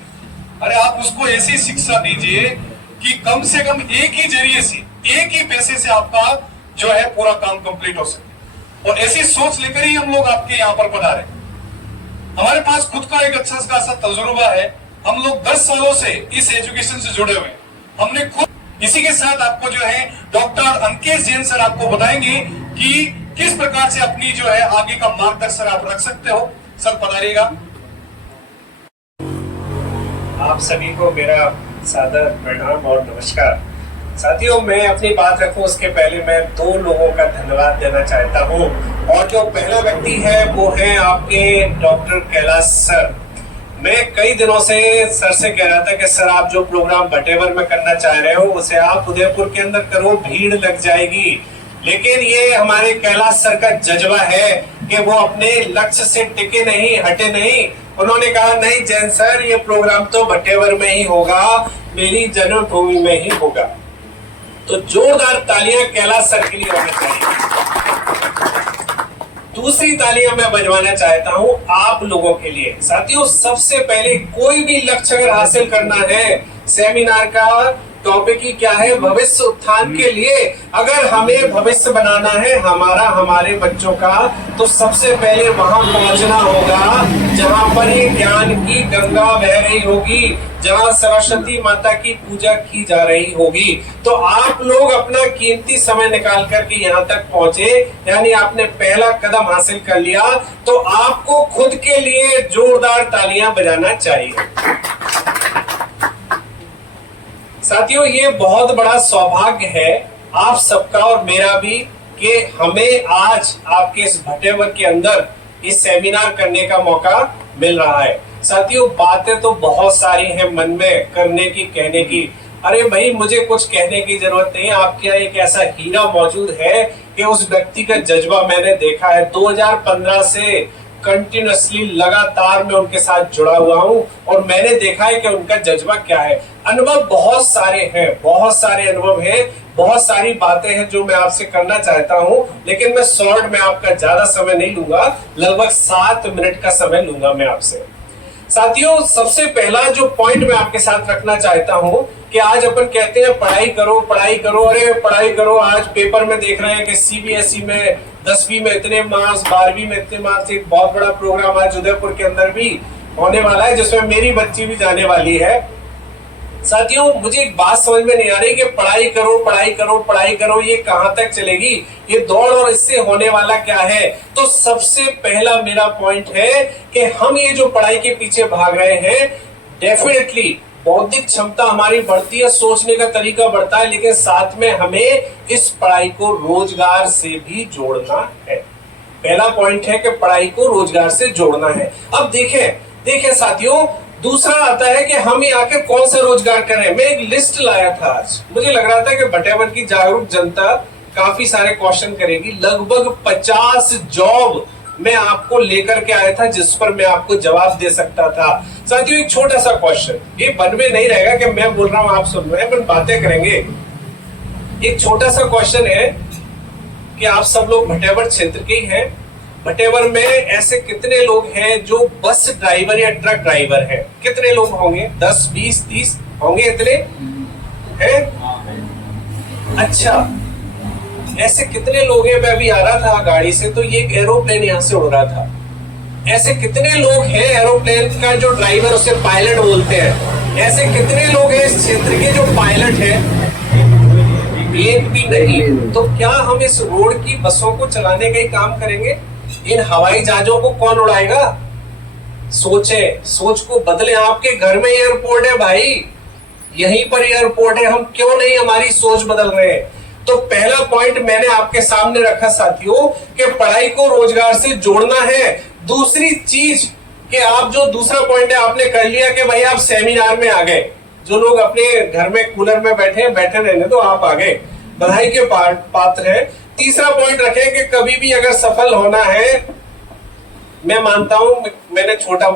अरे आप उसको ऐसी शिक्षा दीजिए कि कम से कम एक ही जरिए से, एक ही पैसे से आपका जो है पूरा काम कंप्लीट हो सके, और ऐसी सोच लेकर ही हम लोग आपके यहाँ पर पधारे। हमारे पास खुद का एक अच्छा खासा तजुर्बा है, हम लोग 10 सालों से इस एजुकेशन से जुड़े हुए हैं। हमने खुद इसी के साथ आपको जो है डॉक्टर अंकेश जैन सर आपको बताएंगे कि किस प्रकार से अपनी जो है आगे का मार्गदर्शन आप रख सकते हो। सर पधारिएगा। आप सभी को मेरा सादर प्रणाम और नमस्कार। साथियों, मैं अपनी बात रखूं उसके पहले मैं 2 लोगों का धन्यवाद देना चाहता हूं, और जो पहला व्यक्ति है वो है आपके डॉक्टर कैलाश सर। मैं कई दिनों से सर से कह रहा था कि सर आप जो प्रोग्राम बटेवर में करना चाह रहे हो उसे आप उदयपुर के अंदर करो, भीड़ लग जाएगी। लेकिन ये हमारे कैलाश सर का जज्बा है कि वो अपने लक्ष्य से टिके नहीं, हटे नहीं। उन्होंने कहा नहीं जैन सर, ये प्रोग्राम तो बटेवर में ही होगा, मेरी जन्मभूमि में ही होगा। तो जोरदार तालियां कैलाश सर के लिए होनी चाहिए। दूसरी तालियां मैं बजवाना चाहता हूं आप लोगों के लिए। साथियों, सबसे पहले कोई भी लक्ष्य अगर हासिल करना है, सेमिनार का टॉपिक ही क्या है? भविष्य उत्थान के लिए अगर हमें भविष्य बनाना है हमारे बच्चों का, तो सबसे पहले वहां पहुंचना होगा जहां पर ये ज्ञान की गंगा बह रही होगी, जहां सरस्वती माता की पूजा की जा रही होगी। तो आप लोग अपना कीमती समय निकाल करके यहाँ तक पहुंचे, यानी आपने पहला कदम हासिल कर लिया, तो आपको खुद के लिए जोरदार तालियां बजाना चाहिए। साथियों, ये बहुत बड़ा सौभाग्य है आप सबका और मेरा भी कि हमें आज आपके इस भटेवर के अंदर इस सेमिनार करने का मौका मिल रहा है। साथियों, बातें तो बहुत सारी हैं मन में करने की, कहने की। अरे भाई, मुझे कुछ कहने की जरूरत नहीं। आपके यहाँ एक ऐसा हीरा मौजूद है कि उस व्यक्ति का जज्बा मैंने देखा है। 2015 से कंटिन्यूअसली लगातार मैं उनके साथ जुड़ा हुआ हूं, और मैंने देखा है कि उनका जज्बा क्या है। अनुभव बहुत सारे हैं, बहुत सारे अनुभव हैं, बहुत सारी बातें हैं जो मैं आपसे करना चाहता हूं, लेकिन मैं शॉर्ट में आपका ज्यादा समय नहीं लूंगा, लगभग 7 मिनट का समय लूंगा मैं आपसे। साथियों, सबसे पहला जो पॉइंट मैं आपके साथ रखना चाहता हूं कि आज अपन कहते हैं पढ़ाई करो पढ़ाई करो, अरे पढ़ाई करो। आज पेपर में देख रहे हैं कि सीबीएसई में 10वीं में इतने मार्क्स, 12वीं में इतने मार्क्स। एक बहुत बड़ा प्रोग्राम आज उदयपुर के अंदर भी होने वाला है जिसमें मेरी बच्ची भी जाने वाली है। साथियों, मुझे एक बात समझ में नहीं आ रही कि पढ़ाई करो पढ़ाई करो पढ़ाई करो, ये कहां तक चलेगी ये दौड़, और इससे होने वाला क्या है? तो सबसे पहला मेरा पॉइंट है कि हम ये जो पढ़ाई के पीछे भाग रहे हैं, डेफिनेटली बौद्धिक क्षमता हमारी बढ़ती है, सोचने का तरीका बढ़ता है, लेकिन साथ में हमें इस पढ़ाई को रोजगार से भी जोड़ना है। पहला पॉइंट है कि पढ़ाई को रोजगार से जोड़ना है। अब देखें साथियों, दूसरा आता है कि हम यहाँ के कौन सा रोजगार करें। मैं एक लिस्ट लाया था आज, मुझे लग रहा था कि बटेवर की जागरूक जनता काफी सारे क्वेश्चन करेगी। लगभग 50 जॉब मैं आपको लेकर के आया था जिस पर मैं आपको जवाब दे सकता था। साथियों, एक छोटा सा क्वेश्चन, ये वन में नहीं रहेगा कि मैं बोल रहा हूं आप सुन रहे हैं, अपन बातें करेंगे। एक छोटा सा क्वेश्चन है कि आप सब लोग भटेवर क्षेत्र के ही हैं। भटेवर में ऐसे कितने लोग हैं जो बस ड्राइवर या ट्रक ड्राइवर हैं? कितने लोग होंगे? 10, 20, 30 होंगे? इतने हैं? अच्छा, ऐसे कितने लोग हैं? मैं अभी आ रहा था गाड़ी से, तो ये एक एरोप्लेन यहाँ से उड़ रहा था। ऐसे कितने लोग हैं एरोप्लेन का जो ड्राइवर, उसे पायलट बोलते हैं? ऐसे कितने लोग हैं इस क्षेत्र के जो पायलट हैं? एक भी नहीं, तो क्या हम इस रोड की बसों को चलाने का ही काम करेंगे? इन हवाई जहाजों को कौन उड़ाएगा? सोचे, सोच को बदले। आपके घर में एयरपोर्ट है भाई, यहीं पर एयरपोर्ट है, हम क्यों नहीं हमारी सोच बदल रहे हैं? तो पहला पॉइंट मैंने आपके सामने रखा साथियों कि पढ़ाई को रोजगार से जोड़ना है। दूसरी चीज कि आप जो दूसरा पॉइंट है आपने कर लिया कि भाई आप सेमिनार में आ गए, जो लोग अपने घर में कूलर में बैठे हैं बैठे रहने तो आप आ गए, बधाई के पात्र हैं। तीसरा पॉइंट रखें कि कभी भी अगर सफल होना है, मैं मानता हूं मैंने छोटा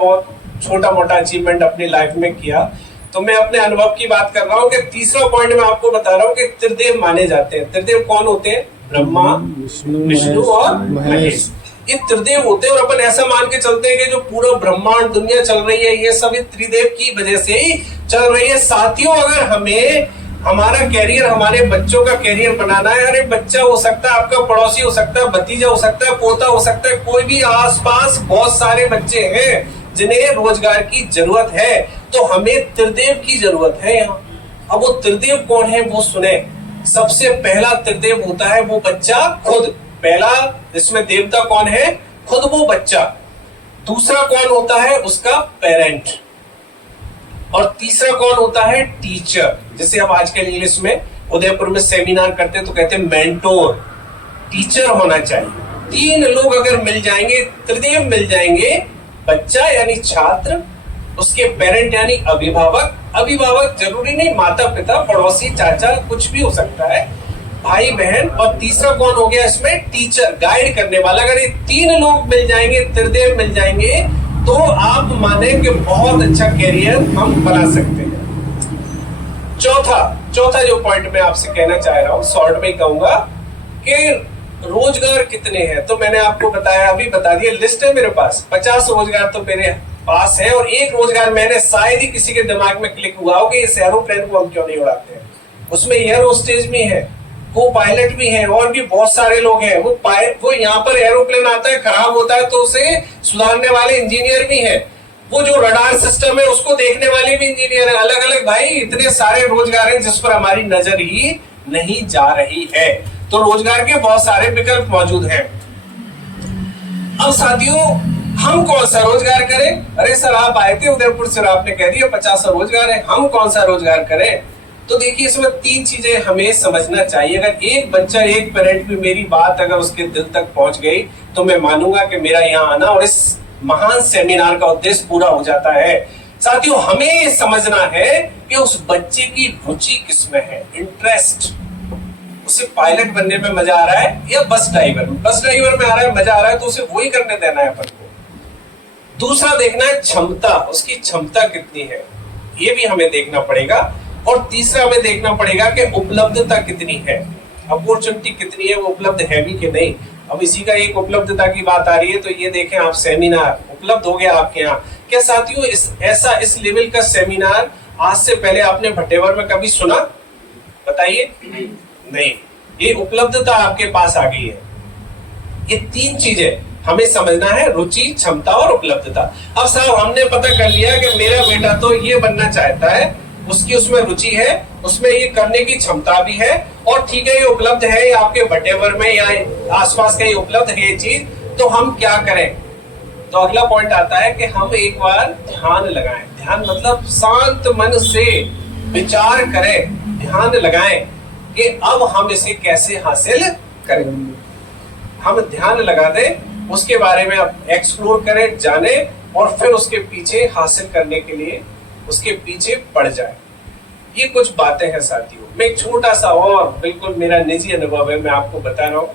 मोटा अचीवमेंट अपनी लाइफ में किया, तो मैं अपने अनुभव की बात कर रहा हूं कि तीसरा पॉइंट मैं आपको बता रहा हूं कि त्रिदेव माने जाते हैं। त्रिदेव कौन होते हैं? ब्रह्मा, विष्णु और महेश। ये त्रिदेव होते हैं और अपन ऐसा मान के चलते हैं कि जो पूरा ब्रह्मांड दुनिया चल रही है ये सब त्रिदेव की वजह से ही चल रही है। साथियों, अगर हमें हमारा कैरियर, हमारे बच्चों का कैरियर बनाना है, अरे बच्चा हो सकता है, आपका पड़ोसी हो सकता है, भतीजा हो सकता है, पोता हो सकता है, कोई भी आसपास बहुत सारे बच्चे हैं जिन्हें रोजगार की जरूरत है, तो हमें त्रिदेव की जरूरत है यहाँ। अब वो त्रिदेव कौन है वो सुने। सबसे पहला त्रिदेव होता है वो बच्चा खुद। पहला इसमें देवता कौन है? खुद वो बच्चा। दूसरा कौन होता है? उसका पेरेंट। और तीसरा कौन होता है? टीचर। जैसे हम आजकल इंग्लिश में उदयपुर में सेमिनार करते हैं तो कहते हैं मेंटोर, टीचर होना चाहिए। तीन लोग अगर मिल जाएंगे, त्रिदेव मिल जाएंगे, बच्चा यानी छात्र, उसके पेरेंट यानी अभिभावक, अभिभावक जरूरी नहीं माता पिता, पड़ोसी, चाचा, कुछ भी हो सकता है, भाई बहन, और तीसरा कौन हो गया इसमें? टीचर, गाइड करने वाला। अगर ये तीन लोग मिल जाएंगे, त्रिदेव मिल जाएंगे, तो आप माने कि बहुत अच्छा कैरियर हम बना सकते हैं। चौथा जो पॉइंट मैं आपसे कहना चाह रहा हूं, शॉर्ट में कहूंगा कि रोजगार कितने हैं। तो मैंने आपको बताया, अभी बता दिया, लिस्ट है मेरे पास 50 रोजगार तो मेरे पास है, और एक रोजगार मैंने शायद ही किसी के दिमाग में क्लिक हुआ हो कि इस एरोप्लेन को हम क्यों नहीं उड़ाते हैं। उसमें एयर होस्टेज भी है, वो पायलट भी है, और भी बहुत सारे लोग हैं। वो यहाँ पर एरोप्लेन आता है, खराब होता है तो उसे सुधारने वाले इंजीनियर भी हैं। वो जो रडार सिस्टम है उसको देखने वाले भी इंजीनियर है। अलग अलग भाई इतने सारे रोजगार हैं जिस पर हमारी नजर ही नहीं जा रही है। तो रोजगार के बहुत सारे विकल्प मौजूद हैं। अब साथियों, हम कौन सा रोजगार करें? अरे सर आप आए थे उदयपुर से, आपने कह दिया 50 रोजगार है, हम कौन सा रोजगार करें? तो देखिए, इसमें तीन चीजें हमें समझना चाहिए। अगर एक बच्चा, एक पेरेंट भी मेरी बात अगर उसके दिल तक पहुंच गई तो मैं मानूंगा कि मेरा यहाँ आना और इस महान सेमिनार का उद्देश्य पूरा हो जाता है। साथियों, हमें समझना है कि उस बच्चे की रुचि किसमें है, इंटरेस्ट। उसे पायलट बनने में मजा आ रहा है या बस ड्राइवर में आ रहा है, मजा आ रहा है, तो उसे वही करने देना है अपन को। दूसरा देखना है क्षमता, उसकी क्षमता कितनी है, ये भी हमें देखना पड़ेगा। और तीसरा हमें देखना पड़ेगा कि उपलब्धता कितनी है, अपॉर्चुनिटी कितनी है, वो उपलब्ध है भी कि नहीं। अब इसी का एक उपलब्धता की बात आ रही है, तो ये देखें आप, सेमिनार उपलब्ध हो गया आपके यहाँ। क्या साथियों इस लेवल का सेमिनार आज से पहले आपने भट्टेवर में कभी सुना? बताइए। नहीं, ये उपलब्धता आपके पास आ गई है। ये तीन चीजें हमें समझना है, रुचि, क्षमता और उपलब्धता। अब साहब हमने पता कर लिया कि मेरा बेटा तो ये बनना चाहता है, उसकी उसमें रुचि है, उसमें ये करने की क्षमता भी है, और ठीक है ये उपलब्ध है, ये आपके भट्टेवर में या आसपास का ये उपलब्ध है ये चीज, तो हम क्या करें? तो अगला पॉइंट आता है कि हम एक बार ध्यान लगाएं। ध्यान मतलब शांत मन से विचार करें, ध्यान लगाएं कि अब हम इसे कैसे हासिल करें। हम ध्यान लगा दें, उसके बारे में अब एक्सप्लोर करें, जाने, और फिर उसके पीछे हासिल करने के लिए उसके पीछे पड़ जाए। ये कुछ बातें हैं साथियों। मैं एक छोटा सा और बिल्कुल मेरा निजी अनुभव है, मैं आपको बता रहा हूँ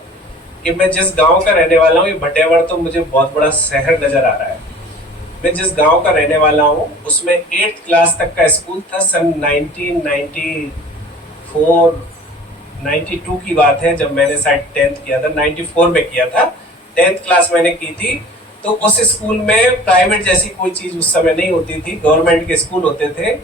कि मैं जिस गांव का रहने वाला हूँ, ये भट्टेवर तो मुझे बहुत बड़ा शहर नजर आ रहा है। मैं जिस गांव का रहने वाला हूँ उसमें 8th क्लास तक का स्कूल था। सन 1994 92 की बात है, जब मैंने शायद 10th किया था, 94 में किया था, 10th क्लास मैंने की थी। तो उस स्कूल में प्राइवेट जैसी कोई चीज उस समय नहीं होती थी, गवर्नमेंट के स्कूल होते थे।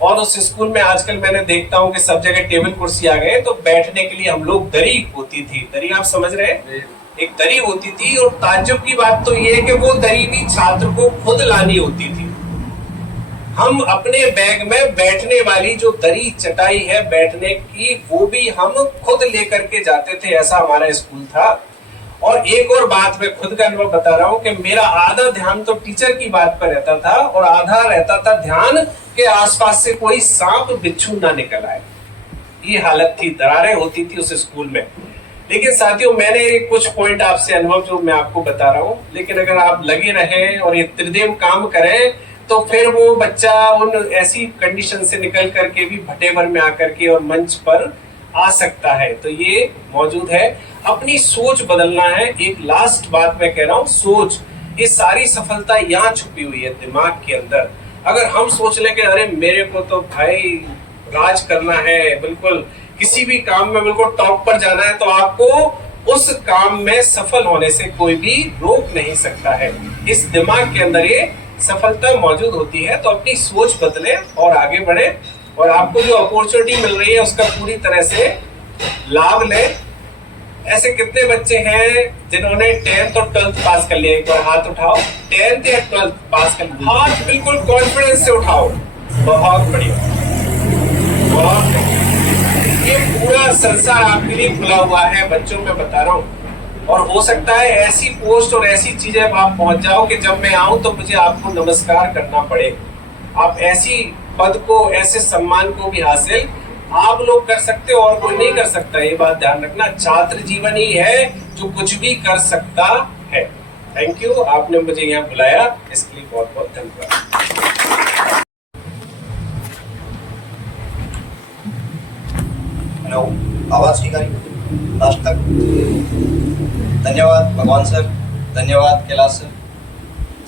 और उस स्कूल में आजकल मैंने देखता हूँ कि सब जगह टेबल कुर्सी आ गए, तो बैठने के लिए हम लोग दरी होती थी। दरी आप समझ रहे हैं, एक दरी होती थी। और ताज्जुब की बात तो ये है कि वो दरी भी छात्र को खुद लानी होती थी। हम अपने बैग में बैठने वाली जो दरी चटाई है बैठने की, वो भी हम खुद लेकर के जाते थे। ऐसा हमारा स्कूल था। और एक और बात, मैं खुद का अनुभव बता रहा हूं कि मेरा आधा ध्यान तो टीचर की बात पर रहता था और आधा रहता था ध्यान के आसपास से कोई सांप बिच्छू ना निकल आए। ये हालत थी, दरारें होती थी उस स्कूल में। लेकिन साथियों, मैंने कुछ पॉइंट आपसे अनुभव जो मैं आपको बता रहा हूं, लेकिन अगर आप लगे रहें और ये त्रिदेव काम करें तो फिर वो बच्चा उन ऐसी कंडीशन से निकल करके भी भट्टे भर में आकर के और मंच पर आ सकता है। तो ये मौजूद है, अपनी सोच बदलना है। एक लास्ट बात मैं कह रहा हूं, सोच। ये सारी सफलता यहाँ छुपी हुई है दिमाग के अंदर। अगर हम सोच लें कि अरे मेरे को तो भाई राज करना है, बिल्कुल किसी भी काम में बिल्कुल टॉप पर जाना है, तो आपको उस काम में सफल होने से कोई भी रोक नहीं सकता है। इस दिमाग के अंदर ये सफलता मौजूद होती है। तो अपनी सोच बदले और आगे बढ़े, और आपको जो अपॉर्चुनिटी मिल रही है उसका पूरी तरह से लाभ लें। ऐसे कितने बच्चे हैं जिन्होंने 10th और 12th पास कर लिया? एक बार हाथ उठाओ। 10th या 12th पास कर लिया, हाथ बिल्कुल कॉन्फिडेंस से उठाओ। बहुत बढ़िया, बहुत बढ़िया। ये पूरा संसार आपके लिए खुला हुआ है बच्चों, मैं बता रहा हूँ। और हो सकता है ऐसी पोस्ट और ऐसी चीजें आप पहुंच जाओ कि जब मैं आऊं तो मुझे आपको नमस्कार करना पड़े। आप ऐसी पद को, ऐसे सम्मान को भी हासिल आप लोग कर सकते हो और कोई नहीं कर सकता। ये बात ध्यान रखना, छात्र जीवन ही है जो कुछ भी कर सकता है। थैंक यू, आपने मुझे यहाँ बुलाया, इसके लिए बहुत बहुत धन्यवाद। हेलो, आवाज ठीक आ रही? लास्ट तक? धन्यवाद भगवान सर, धन्यवाद कैलाश सर,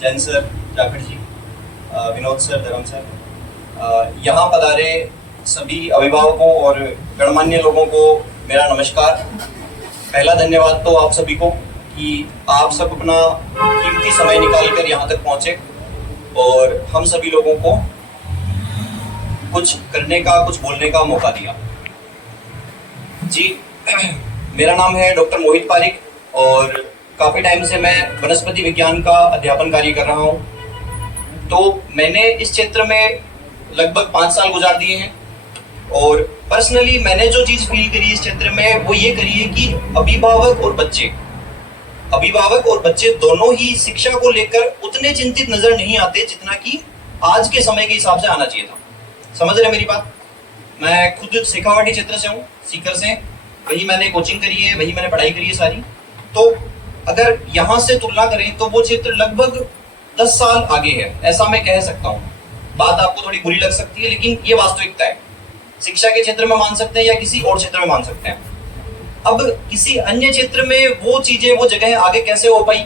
जैन सर, जाखड़ जी, विनोद सर, धर्म सर, यहाँ पधारे सभी अभिभावकों और गणमान्य लोगों को मेरा नमस्कार। पहला धन्यवाद तो आप सभी को कि आप सब अपना कीमती समय निकाल कर यहाँ तक पहुँचे और हम सभी लोगों को कुछ करने का, कुछ बोलने का मौका दिया। जी, मेरा नाम है डॉक्टर मोहित पारिक और काफ़ी टाइम से मैं वनस्पति विज्ञान का अध्यापन कार्य कर रहा हूँ। तो मैंने इस क्षेत्र में लगभग 5 साल गुजार दिए हैं और पर्सनली मैंने जो चीज़ फील करी इस क्षेत्र में वो ये करी है कि अभिभावक और बच्चे दोनों ही शिक्षा को लेकर उतने चिंतित नजर नहीं आते जितना कि आज के समय के हिसाब से आना चाहिए था। समझ रहे मेरी बात? मैं खुद शेखावाटी क्षेत्र से हूँ, सीकर से। वही मैंने कोचिंग करी है, वही मैंने पढ़ाई करी है सारी। तो अगर यहाँ से तुलना करें तो वो क्षेत्र लगभग 10 साल आगे है, ऐसा मैं कह सकता हूँ। बात आपको थोड़ी बुरी लग सकती है लेकिन ये वास्तविकता है। शिक्षा के क्षेत्र में मान सकते हैं या किसी और क्षेत्र में मान सकते हैं। अब किसी अन्य क्षेत्र में वो चीजें, वो जगह आगे कैसे हो पाई,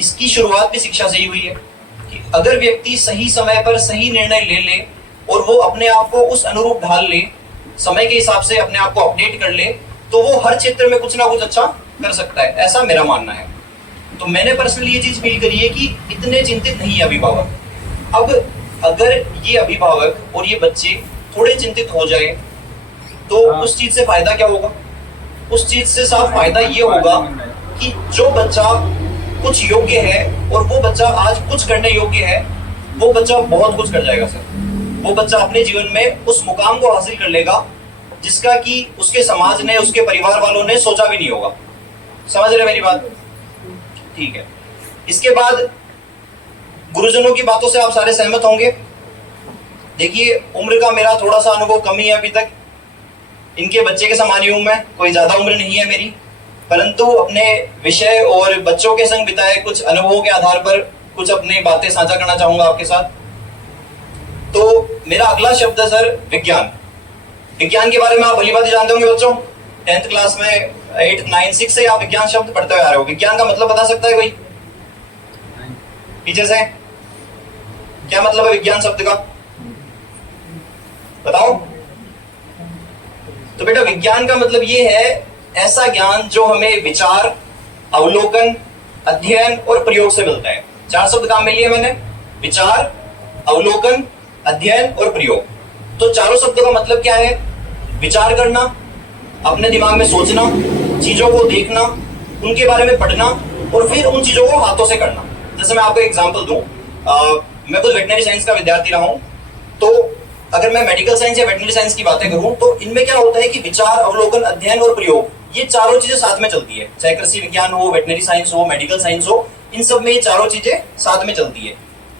इसकी शुरुआत भी शिक्षा से ही हुई है कि अगर व्यक्ति सही समय पर सही निर्णय ले ले और वो अपने आप को उस अनुरूप ढाल ले, समय के हिसाब से अपने आप को अपडेट कर ले, तो वो हर क्षेत्र में कुछ ना कुछ अच्छा कर सकता है, ऐसा मेरा मानना है। तो मैंने पर्सनली ये चीज फील करी है कि इतने चिंतित नहीं है अभिभावक। अब अगर ये अभिभावक और ये बच्चे थोड़े चिंतित हो जाए तो उस चीज से फायदा क्या होगा? उस चीज से साफ फायदा ये होगा कि जो बच्चा कुछ योग्य है और वो बच्चा आज कुछ करने योग्य है, वो बच्चा बहुत कुछ कर जाएगा सर। वो बच्चा अपने जीवन में उस मुकाम को हासिल कर लेगा जिसका कि उसके समाज ने, उसके परिवार वालों ने सोचा भी नहीं होगा। समझ रहे मेरी बात? ठीक है। इसके बाद गुरुजनों की बातों से आप सारे सहमत होंगे। देखिए, उम्र का मेरा थोड़ा सा अनुभव कम ही है अभी तक। इनके बच्चे के समान ही हूं मैं, कोई ज्यादा उम्र नहीं है मेरी, परंतु अपने विषय और बच्चों के संग बिताए कुछ अनुभवों के आधार पर कुछ अपनी बातें साझा करना चाहूंगा आपके साथ। तो मेरा अगला शब्द है सर विज्ञान। विज्ञान के बारे में आप भली बात जानते होंगे बच्चों। 10th क्लास में 8, 9, 6 से आप विज्ञान शब्द पढ़ते हुए आ रहे हो। विज्ञान का मतलब बता सकता है कोई? टीचर से क्या मतलब है विज्ञान शब्द का? बताओ। तो बेटा, विज्ञान का मतलब ये है ऐसा ज्ञान जो हमें विचार, अवलोकन, अध्ययन और प्रयोग से मिलता है। 4 शब्द काम में लिए मैंने, विचार, अवलोकन, अध्ययन और प्रयोग। तो चारों शब्दों का मतलब क्या है? विचार करना, अपने दिमाग में सोचना, चीजों को देखना, उनके बारे में पढ़ना और फिर उन चीजों को हाथों से करना। जैसे मैं आपको एग्जांपल दूं, मैं कुछ वेटनरी साइंस का विद्यार्थी रहा हूं, तो अगर मैं मेडिकल साइंस या वेटनरी साइंस की बातें करूं तो इनमें क्या होता है कि विचार, अवलोकन, अध्ययन और प्रयोग, ये चारों चीजें साथ में चलती है। चाहे कृषि विज्ञान हो, वेटनरी साइंस हो, मेडिकल साइंस हो, इन सब में ये चारों चीजें साथ में चलती है।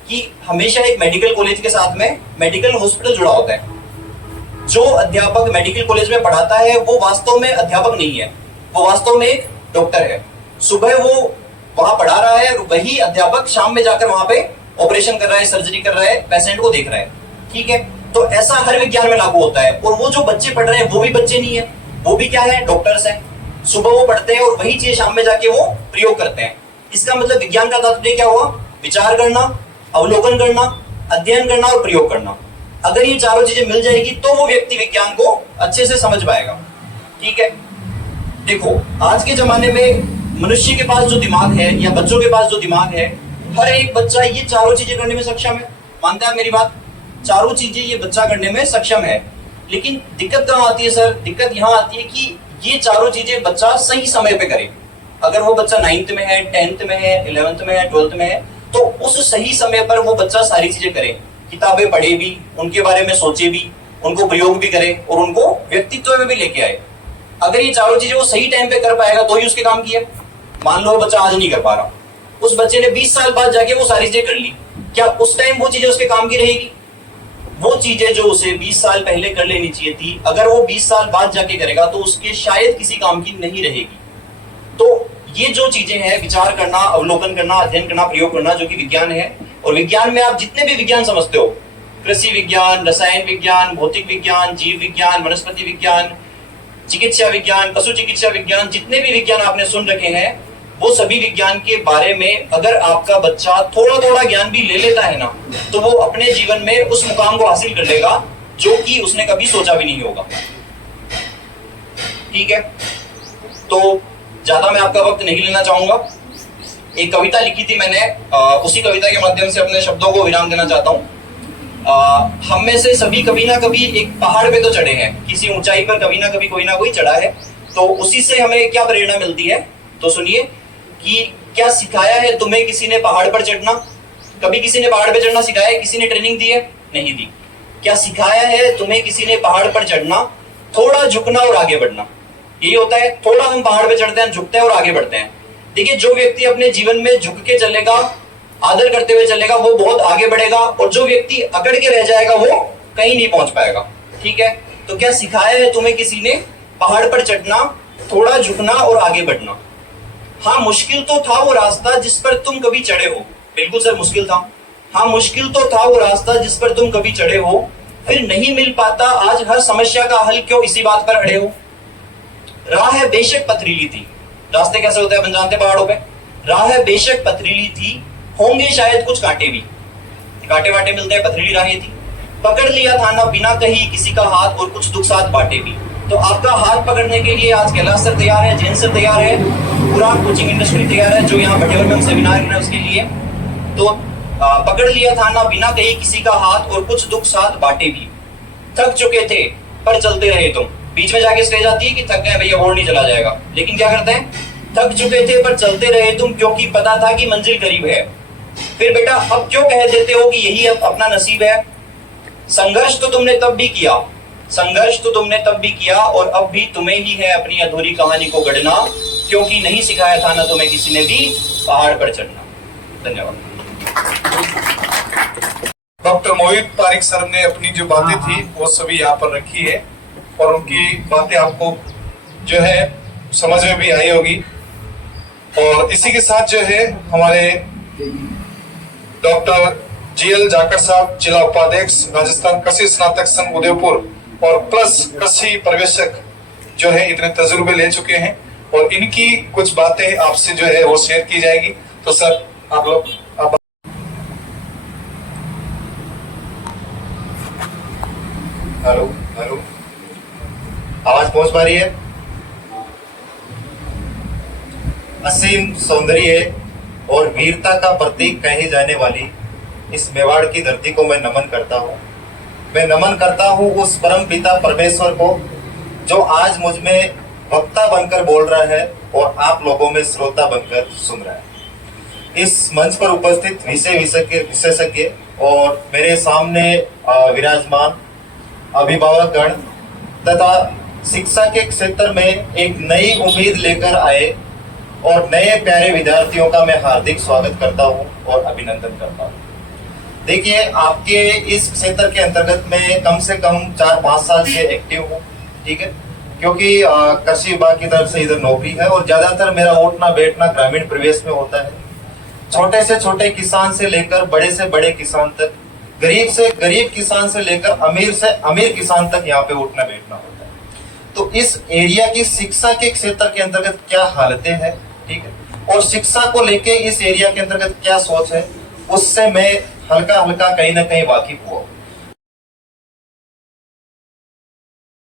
कि हमेशा एक मेडिकल कॉलेज के साथ में मेडिकल हॉस्पिटल जुड़ा होता है। जो अध्यापक मेडिकल कॉलेज में पढ़ाता है वो वास्तव में अध्यापक नहीं है, वो वास्तव में एक डॉक्टर है। सुबह वो वहां पढ़ा रहा है और वही अध्यापक शाम में जाकर वहां पे ऑपरेशन कर रहा है, सर्जरी कर रहा है, पेशेंट को देख रहा है। ठीक है, तो ऐसा हर विज्ञान में लागू होता है। और वो जो बच्चे पढ़ रहे हैं वो भी बच्चे नहीं है, वो भी क्या है, डॉक्टर्स हैं। सुबह वो पढ़ते हैं और वही चीज शाम में जाके वो प्रयोग करते हैं। इसका मतलब विज्ञान का तात्पर्य क्या हुआ? विचार करना, अवलोकन करना, अध्ययन करना और प्रयोग करना। अगर ये चारों चीजें मिल जाएगी तो वो व्यक्ति विज्ञान को अच्छे से समझ पाएगा। ठीक है, देखो आज के जमाने में मनुष्य के पास जो दिमाग है या बच्चों के पास जो दिमाग है, हर एक बच्चा ये चारों चीजें करने में सक्षम है। मानते हैं मेरी बात? चारों चीजें ये बच्चा करने में सक्षम है। लेकिन दिक्कत कहाँ आती है सर? दिक्कत यहाँ आती है कि ये चारों चीजें बच्चा सही समय पे करे। अगर वो बच्चा 9th में है, 10th में है, 11th में है, 12th में है, तो उस सही समय पर वो बच्चा सारी चीजें करे, किताबें पढ़े भी, उनके बारे में सोचे भी, उनको प्रयोग भी करे और उनको व्यक्तित्व में भी लेके आए। अगर ये चारों चीजें वो सही टाइम पे कर पाएगा तो ही उसके काम की है। मान लो बच्चा आज नहीं कर पा रहा, उस बच्चे ने 20 साल बाद जाके वो सारी चीजें कर ली, क्या उस टाइम वो चीजें उसके काम की रहेगी? वो चीजें जो उसे 20 साल पहले कर लेनी चाहिए थी, अगर वो 20 साल बाद जाके करेगा तो उसके शायद किसी काम की नहीं रहेगी। तो ये जो चीजें हैं, विचार करना, अवलोकन करना, अध्ययन करना, प्रयोग करना, जो कि विज्ञान है। और विज्ञान में आप जितने भी विज्ञान समझते हो, कृषि विज्ञान, रसायन विज्ञान, भौतिक विज्ञान, जीव विज्ञान, वनस्पति विज्ञान, चिकित्सा विज्ञान, पशु चिकित्सा विज्ञान, जितने भी विज्ञान आपने सुन रखे हैं, वो सभी विज्ञान के बारे में अगर आपका बच्चा थोड़ा थोड़ा ज्ञान भी ले लेता है ना, तो वो अपने जीवन में उस मुकाम को हासिल कर लेगा जो कि उसने कभी सोचा भी नहीं होगा। ठीक है, तो ज्यादा मैं आपका वक्त नहीं लेना चाहूंगा। एक कविता लिखी थी मैंने, उसी कविता के माध्यम से अपने शब्दों को विराम देना चाहता हूँ। हम में से सभी कभी ना कभी एक पहाड़ पे तो चढ़े हैं, किसी ऊंचाई पर कभी ना कभी कोई ना कोई चढ़ा है। तो उसी से हमें क्या प्रेरणा मिलती है, तो सुनिए कि क्या सिखाया है तुम्हें किसी ने पहाड़ पर चढ़ना? कभी किसी ने पहाड़ पर चढ़ना सिखाया है? किसी ने ट्रेनिंग दी है? नहीं दी। क्या सिखाया है तुम्हें किसी ने पहाड़ पर चढ़ना? थोड़ा झुकना और आगे बढ़ना। यही होता है, थोड़ा हम पहाड़ पे चढ़ते हैं, झुकते हैं और आगे बढ़ते हैं। देखिए, जो व्यक्ति अपने जीवन में झुक के चलेगा, आदर करते हुए चलेगा, वो बहुत आगे बढ़ेगा। और जो व्यक्ति अकड़ के रह जाएगा वो कहीं नहीं पहुंच पाएगा। ठीक है, तो क्या सिखाया है तुम्हें किसी ने? पहाड़ पर चढ़ना, थोड़ा झुकना और आगे बढ़ना। हाँ, मुश्किल तो था वो रास्ता जिस पर तुम कभी चढ़े हो। बिल्कुल सर, मुश्किल था। हाँ, मुश्किल तो था वो रास्ता जिस पर तुम कभी चढ़े हो। फिर नहीं मिल पाता आज हर समस्या का हल, क्यों इसी बात पर अड़े हो? राह है बेशक पथरीली थी। रास्ते कैसे होते हैं अपन जानते, पहाड़ों पे। राह है बेशक पथरीली थी, होंगे शायद कुछ कांटे भी, कांटे वाटे मिलते हैं, पथरीली राहें थी। पकड़ लिया था ना बिना कही किसी का हाथ, और कुछ दुख साथ बांटे भी। तो आपका हाथ पकड़ने के लिए आज कैलाश सर तैयार है, जैन सर तैयार है, पूरा कोचिंग इंडस्ट्री तैयार है, जो यहाँ भटेवर में हम सेमिनार कर रहे हैं उसके लिए। तो पकड़ लिया था ना बिना कही किसी का हाथ, और कुछ दुख साथ बांटे भी। थक चुके थे पर चलते रहे तुम। बीच में जाके स्टेज आती है कि थक गए भैया, और नहीं चला जाएगा, लेकिन क्या करते हैं? थक चुके थे पर चलते रहे तुम, क्योंकि पता था कि मंजिल करीब है। फिर बेटा अब क्यों कह देते हो कि यही अब अपना नसीब है? संघर्ष तो तुमने तब भी किया, संघर्ष तो तुमने तब भी किया, और अब भी तुम्हें ही है अपनी अधूरी कहानी को गढ़ना, क्योंकि नहीं सिखाया था ना तुम्हें किसी ने भी पहाड़ पर चढ़ना। धन्यवाद। डॉक्टर मोहित पारिक सर ने अपनी जो बातें थी वो सभी यहाँ पर रखी है, और उनकी बातें आपको जो है समझ में भी आई होगी। और इसी के साथ जो है हमारे डॉक्टर जीएल जाकर साहब, जिला उपाध्यक्ष राजस्थान कृषि स्नातक संघ उदयपुर और प्लस कृषि प्रवेशक जो है इतने तजुर्बे ले चुके हैं, और इनकी कुछ बातें आपसे जो है वो शेयर की जाएगी। तो सर आप लोग हेलो हेलो, आवाज पहुंच पा रही है? असीम सौंदर्य और वीरता का प्रतीक कही जाने वाली इस मेवाड़ की धरती को मैं नमन करता हूँ। मैं नमन करता हूँ उस परम पिता परमेश्वर को जो आज मुझ में वक्ता बनकर बोल रहा है और आप लोगों में श्रोता बनकर सुन रहा है। इस मंच पर उपस्थित विषय विशेषज्ञ और मेरे सामने विराजमान अभिभावकगण तथा शिक्षा के क्षेत्र में एक नई उम्मीद लेकर आए और नए प्यारे विद्यार्थियों का मैं हार्दिक स्वागत करता हूं और अभिनंदन करता हूं। देखिए, आपके इस क्षेत्र के अंतर्गत में कम से कम 4-5 साल से एक्टिव हूँ, ठीक है, क्योंकि कृषि विभाग की तरफ से इधर नौकरी है और ज्यादातर मेरा उठना बैठना ग्रामीण परिवेश में होता है। छोटे से छोटे किसान से लेकर बड़े से बड़े किसान तक, गरीब से गरीब किसान से लेकर अमीर से अमीर किसान तक यहाँ पे उठना बैठना होता है। तो इस एरिया की शिक्षा के क्षेत्र के अंतर्गत क्या हालतें हैं, ठीक है, और शिक्षा को लेके इस एरिया के अंतर्गत क्या सोच है, उससे मैं हल्का हल्का कहीं ना कहीं वाकिफ हुआ।